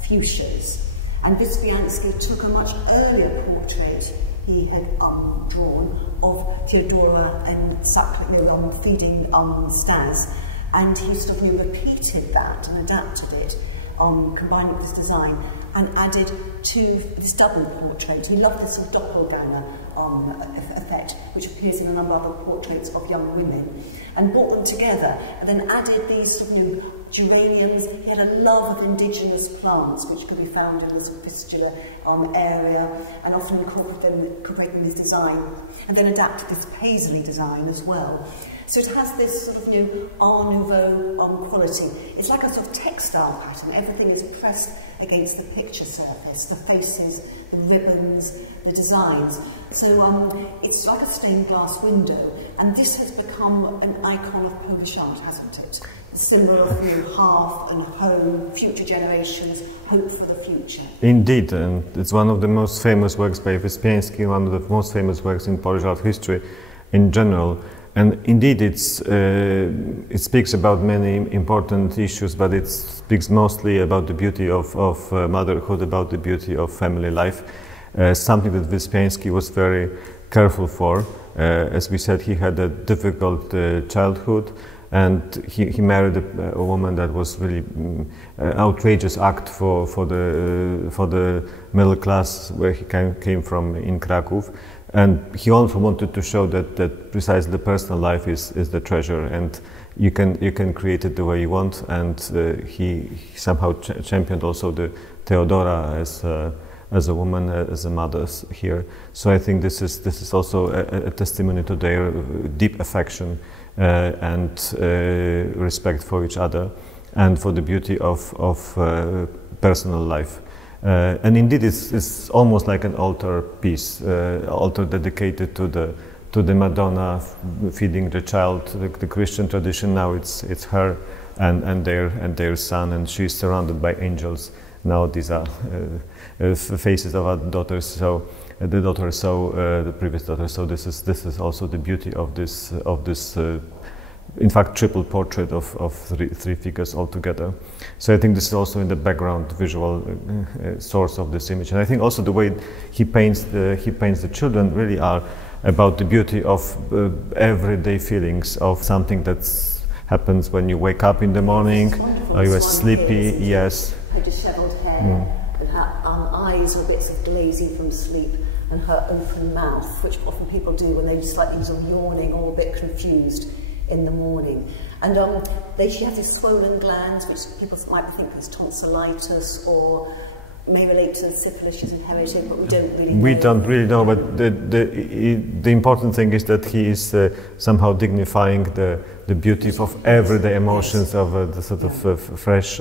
fuchsias, and Wyspiański took a much earlier portrait he had drawn of Theodora and feeding Stas, and he repeated that and adapted it, combined with this design, and added to this double portrait. He loved this doppelganger effect, which appears in a number of other portraits of young women, and brought them together, and then added these geraniums. He had a love of indigenous plants, which could be found in this fistula area, and often incorporated in his design, and then adapted this paisley design as well. So it has this Art Nouveau quality. It's like a textile pattern. Everything is pressed against the picture surface, the faces, the ribbons, the designs. So it's like a stained glass window, and this has become an icon of Polish art, hasn't it? The symbol of hearth and home, future generations, hope for the future. Indeed, and it's one of the most famous works by Wyspiański, one of the most famous works in Polish art history in general. And indeed, it speaks about many important issues, but it speaks mostly about the beauty of motherhood, about the beauty of family life, something that Wyspiański was very careful for. As we said, he had a difficult childhood, and he married a woman that was really outrageous act for the middle class where he came from in Kraków. And he also wanted to show that precisely the personal life is the treasure, and you can create it the way you want. And he somehow championed also the Theodora as a woman, as a mother here. So I think this is also a testimony to their deep affection and respect for each other, and for the beauty of personal life. And indeed, it's almost like an altar piece, altar dedicated to the Madonna feeding the child. The Christian tradition now, it's her and their son, and she's surrounded by angels. Now these are faces of our daughters. So the daughter, the previous daughter. So this is also the beauty of this in fact triple portrait of three figures all together. So I think this is also in the background visual source of this image, and I think also the way he paints the children really are about the beauty of everyday feelings of something that happens when you wake up in the morning, or you are sleepy. Yes. Her dishevelled hair, and her eyes were bits of glazing from sleep, and her open mouth, which often people do when they're slightly sort of yawning or a bit confused in the morning. And she has these swollen glands, which people might think is tonsillitis or may relate to syphilis she's inherited, but we don't really know. We don't really know, but the important thing is that he is somehow dignifying the beauty of everyday emotions, of the sort of fresh,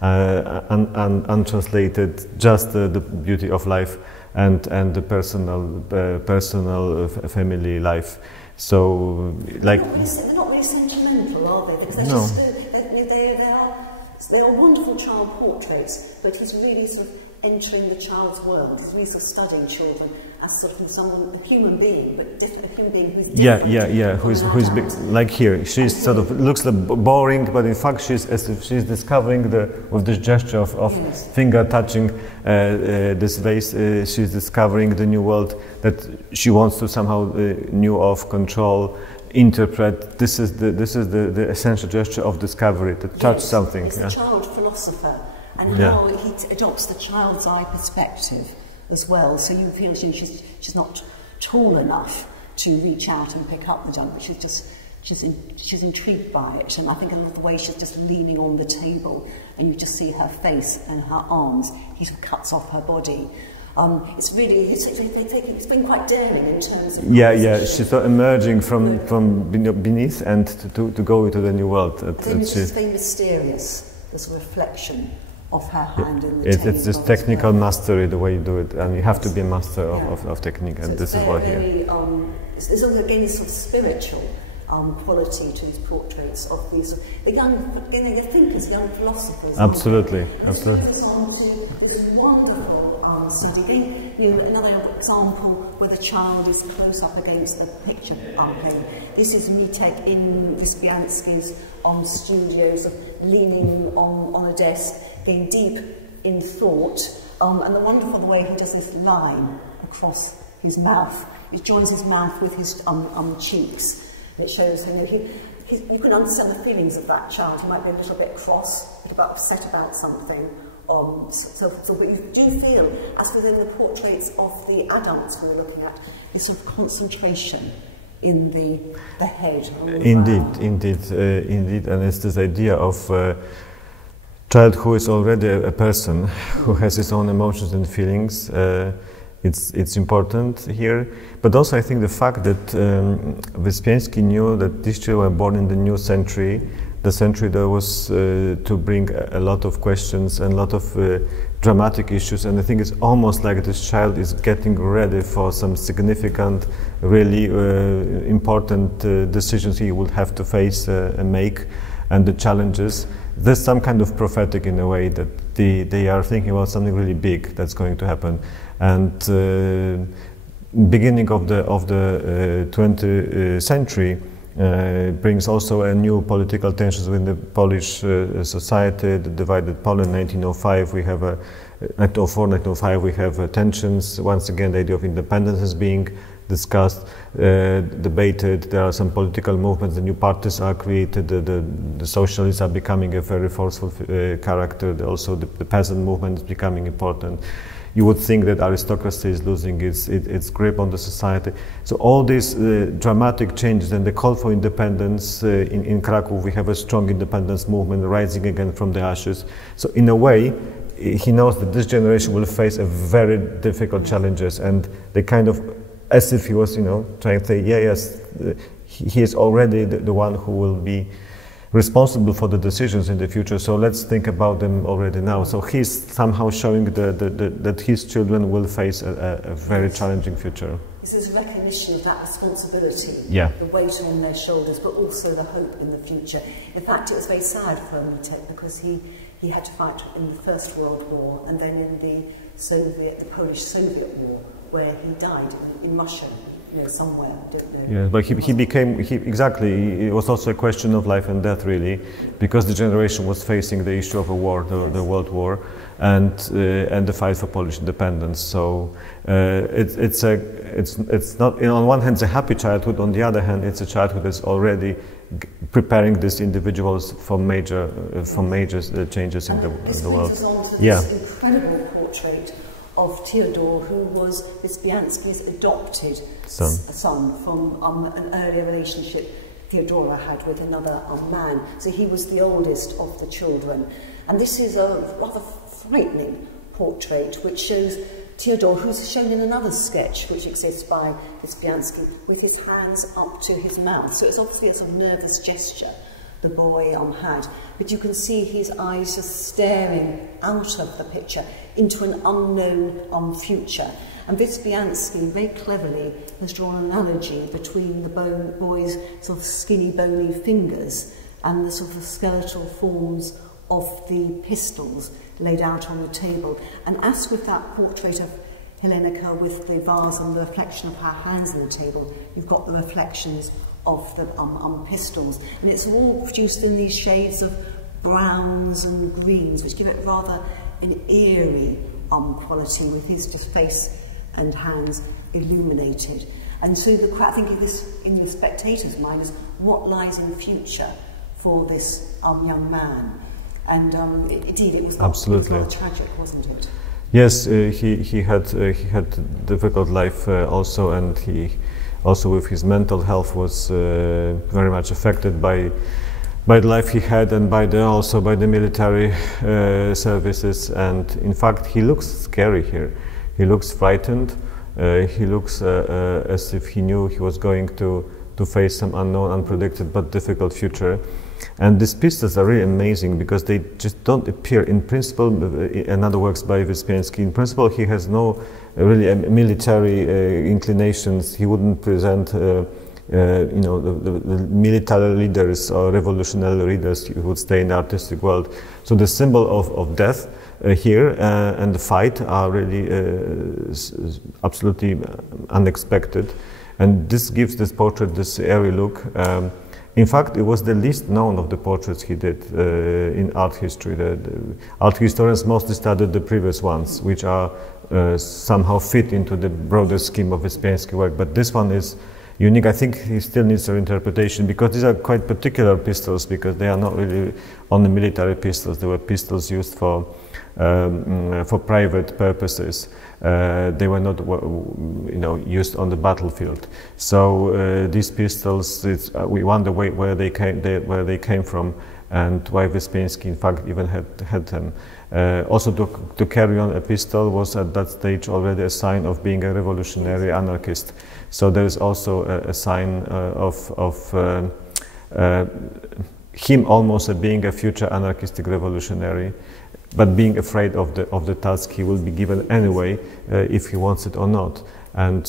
untranslated, just the beauty of life and the personal family life. So, like, they're not really sentimental, are they? Because they're no. They are wonderful child portraits, but he's really sort of entering the child's world. He's really sort of studying children as sort of someone, a human being, but different, a human being who's different. Yeah. Who's big, like here. She's sort of looks like boring, but in fact she's as if she's discovering with this gesture of yes. finger touching this vase. She's discovering the new world that she wants to somehow knew of, control, interpret. This is the essential gesture of discovery, to touch yes, something. It's the child philosopher, and how he adopts the child's eye perspective as well. So you feel she's not tall enough to reach out and pick up the junk, but she's intrigued by it. And I think the way she's just leaning on the table, and you just see her face and her arms. He cuts off her body. It's really, it's been quite daring in terms of... Yeah, she's emerging from beneath and to go into the new world. It's very mysterious, this reflection of her hand in the table. It's this technical mastery, the way you do it, and you have to be a master of technique, and so this is what here. There's also, again, this sort of spiritual quality to these portraits of these, the young, again, the thinkers, young philosophers. Absolutely. This wonderful study. Another example where the child is close up against the picture painting. This is Mitek in Wyspiański's studios, leaning on a desk, going deep in thought, and the wonderful way he does this line across his mouth. It joins his mouth with his cheeks. It shows, you can understand the feelings of that child. He might be a little bit cross, a little bit upset about something. But you do feel, as within the portraits of the adults we were looking at, this sort of concentration in the head. Indeed, and it's this idea of child who is already a person, who has his own emotions and feelings. It's important here, but also I think the fact that Wyspiański knew that these children were born in the new century, the century that was to bring a lot of questions and a lot of dramatic issues, and I think it's almost like this child is getting ready for some significant, really important decisions he will have to face and make, and the challenges. There's some kind of prophetic in a way that they are thinking about something really big that's going to happen. And beginning of the 20th century brings also a new political tensions within the Polish society, the divided Poland. 1905 we have 1904, 1905 we have tensions. Once again, the idea of independence is being discussed, debated. There are some political movements, the new parties are created, the socialists are becoming a very forceful character. Also the peasant movement is becoming important. You would think that aristocracy is losing its grip on the society. So all these dramatic changes and the call for independence in Krakow, we have a strong independence movement rising again from the ashes. So in a way, he knows that this generation will face a very difficult challenges, and they kind of, as if he was, trying to say, yes, he is already the one who will be responsible for the decisions in the future, so let's think about them already now. So he's somehow showing that his children will face a very challenging future. This is recognition of that responsibility, yeah. the weight on their shoulders, but also the hope in the future. In fact, it was very sad for Wojtek because he had to fight in the First World War and then in the Polish-Soviet War, where he died in Russia, you know, somewhere, I don't know. Yeah, but he became, exactly, it was also a question of life and death, really, because the generation was facing the issue of a war, the World War, and the fight for Polish independence. So it's not, you know, on one hand, it's a happy childhood, on the other hand, it's a childhood that's already preparing these individuals for major changes in the world. This on to this incredible portrait of Theodore, who was Wyspiański's adopted son from an earlier relationship Theodora had with another man. So he was the oldest of the children. And this is a rather frightening portrait which shows Theodore, who's shown in another sketch which exists by Wyspiański, with his hands up to his mouth. So it's obviously a sort of nervous gesture the boy had, but you can see his eyes just staring out of the picture into an unknown future. And Wyspiański very cleverly has drawn an analogy between the boy's sort of skinny, bony fingers and the sort of skeletal forms of the pistols laid out on the table. And as with that portrait of Helenica with the vase and the reflection of her hands on the table, you've got the reflections of the pistols. And it's all produced in these shades of browns and greens, which give it rather an eerie quality, with his just face and hands illuminated. And so I think of this in your spectator's mind as what lies in future for this young man. And indeed, it was rather tragic, wasn't it? Yes, he had difficult life also, and he also with his mental health was very much affected by the life he had and also by the military services. And in fact, he looks scary here. He looks frightened. He looks as if he knew he was going to face some unknown, unpredicted, but difficult future. And these pistols are really amazing because they just don't appear. In principle, in other works by Wyspiański, in principle, he has no really military inclinations. He wouldn't present, you know, the military leaders or revolutionary leaders who would stay in the artistic world. So the symbol of death here and the fight are really absolutely unexpected. And this gives this portrait this airy look. In fact, it was the least known of the portraits he did in art history. The art historians mostly studied the previous ones, which are somehow fit into the broader scheme of Wyspiański work. But this one is unique. I think he still needs an interpretation because these are quite particular pistols, because they are not really only military pistols. They were pistols used for private purposes. They were not, you know, used on the battlefield. So these pistols, we wonder where they came from, and why Wyspiański, in fact, even had them. Also, to carry on a pistol was at that stage already a sign of being a revolutionary anarchist. So there is also a sign of him also being a future anarchistic revolutionary, but being afraid of the task he will be given anyway, if he wants it or not. And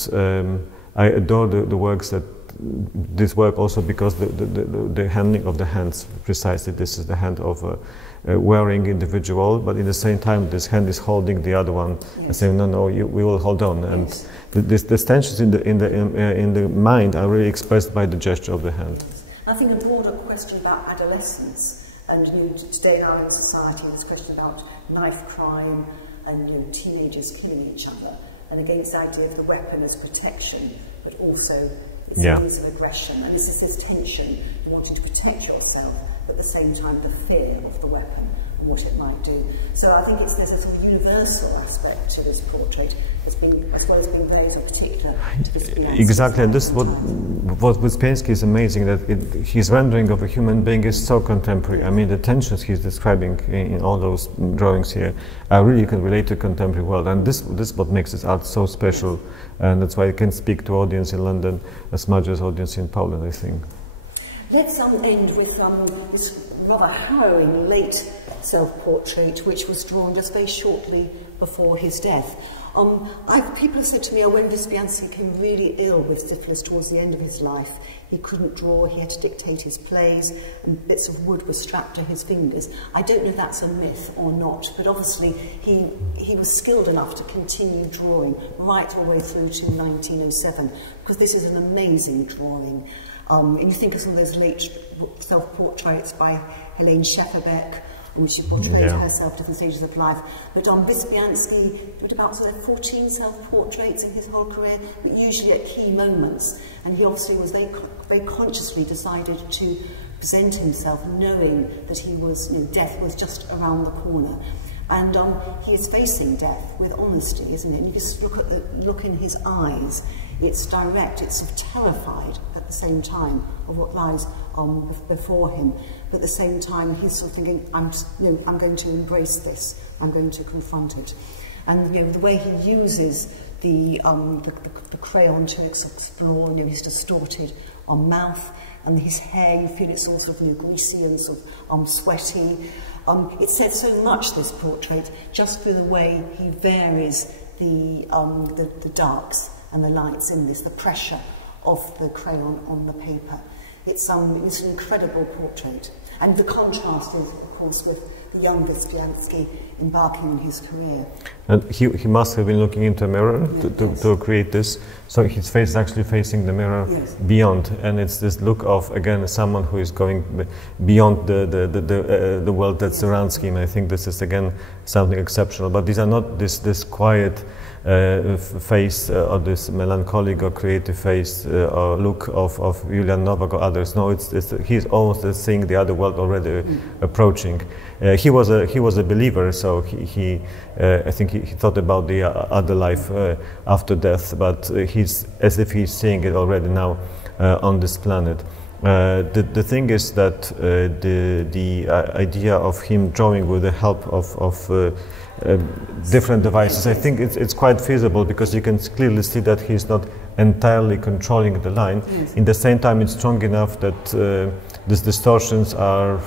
I adore the works this work also because the handling of the hands, precisely this is the hand of a wearing individual, but at the same time this hand is holding the other one, and saying, no, we will hold on. And the tensions in the mind are really expressed by the gesture of the hand. I think a broader question about adolescence. And today in our own society, this question about knife crime and teenagers killing each other, and against the idea of the weapon as protection, but also it's a means of aggression. And this is this tension, wanting to protect yourself, but at the same time the fear of the weapon and what it might do. So I think there's a sort of universal aspect to this portrait, as well as being very sort of particular to Wyspiański. Exactly, and this is what Wyspiański is amazing, that his rendering of a human being is so contemporary. I mean, the tensions he's describing in all those drawings here really can relate to contemporary world, and this is what makes this art so special, and that's why it can speak to audience in London as much as audience in Poland, I think. Let's end with this rather harrowing late self-portrait, which was drawn just very shortly before his death. People have said to me, when Wyspiański became really ill with syphilis towards the end of his life, he couldn't draw, he had to dictate his plays, and bits of wood were strapped to his fingers. I don't know if that's a myth or not, but obviously he was skilled enough to continue drawing right all the way through to 1907, because this is an amazing drawing. And you think of some of those late self-portraits by Helene Schefferbeck, in which she portrayed herself at different stages of life. But Wyspiański did about 14 self-portraits in his whole career, but usually at key moments. And he obviously was very consciously decided to present himself, knowing that he was, death was just around the corner. And he is facing death with honesty, isn't it? And you just look at the look in his eyes. It's direct, it's sort of terrified at the same time of what lies before him. But at the same time, he's sort of thinking, I'm going to embrace this. I'm going to confront it. And the way he uses the crayon to explore, his distorted mouth, and his hair, you feel it's all sort of greasy and sort of sweaty. It says so much, this portrait, just through the way he varies the darks and the lights in this, the pressure of the crayon on the paper. It's an incredible portrait. And the contrast is, of course, with the young Wyspiański embarking on his career. And he must have been looking into a mirror to create this. So his face is actually facing the mirror beyond. And it's this look of, again, someone who is going beyond the world that surrounds him. I think this is, again, something exceptional. But these are not this quiet face or this melancholic or creative face or look of Julian Nowak or others. No, he's almost seeing the other world already approaching. He was a believer, so I think he thought about the other life after death, but he's as if he's seeing it already now on this planet. The thing is that the idea of him drawing with the help of different devices, I think it's quite feasible, because you can clearly see that he's not entirely controlling the line. Yes. In the same time, it's strong enough that these distortions are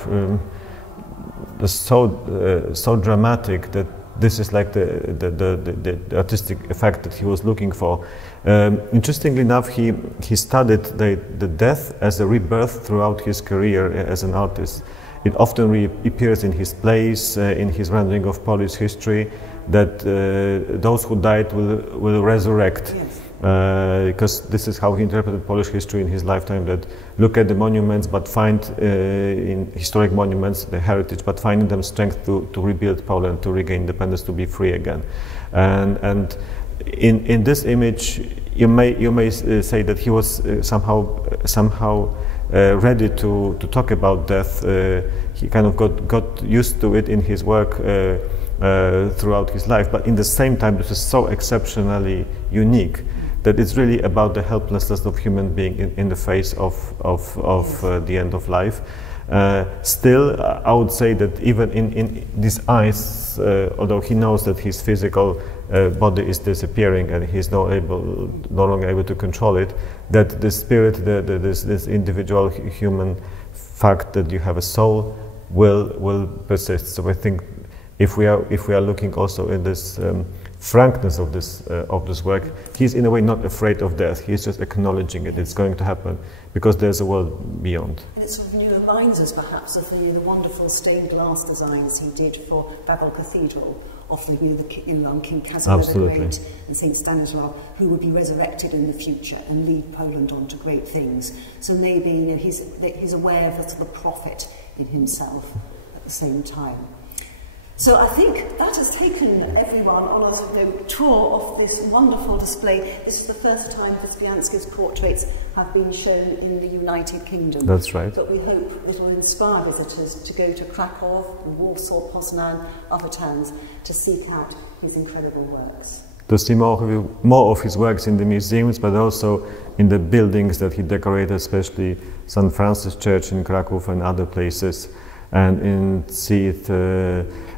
so dramatic that this is like the artistic effect that he was looking for. Interestingly enough, he studied the death as a rebirth throughout his career as an artist. It often reappears in his plays, in his rendering of Polish history, that those who died will resurrect. Yes. Because this is how he interpreted Polish history in his lifetime, that look at the monuments, but find in historic monuments the heritage, but finding them strength to rebuild Poland, to regain independence, to be free again. And in this image, you may say that he was somehow ready to talk about death. He kind of got used to it in his work throughout his life, but in the same time, this is so exceptionally unique that it's really about the helplessness of human being in the face of the end of life. Still, I would say that even in these eyes, although he knows that his physical body is disappearing and he's no longer able to control it, that the spirit, this individual human fact that you have a soul will persist. So I think if we are looking also in this frankness of this work, he's in a way not afraid of death. He's just acknowledging it. It's going to happen because there's a world beyond. And it sort of reminds us perhaps of the wonderful stained glass designs he did for Babel Cathedral, of King Casimir the Great and Saint Stanisław, who would be resurrected in the future and lead Poland on to great things. So maybe he's aware of the prophet in himself at the same time. So I think that has taken everyone on a tour of this wonderful display. This is the first time Wyspiański's portraits have been shown in the United Kingdom. That's right. But we hope it will inspire visitors to go to Krakow, Warsaw, Poznan, other towns to seek out his incredible works. To see more of his works in the museums, but also in the buildings that he decorated, especially St. Francis Church in Krakow and other places, and see it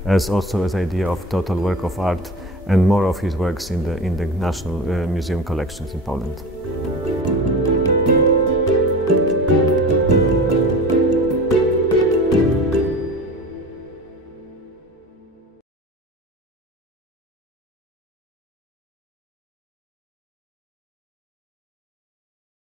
as also as idea of total work of art, and more of his works in the National Museum collections in Poland.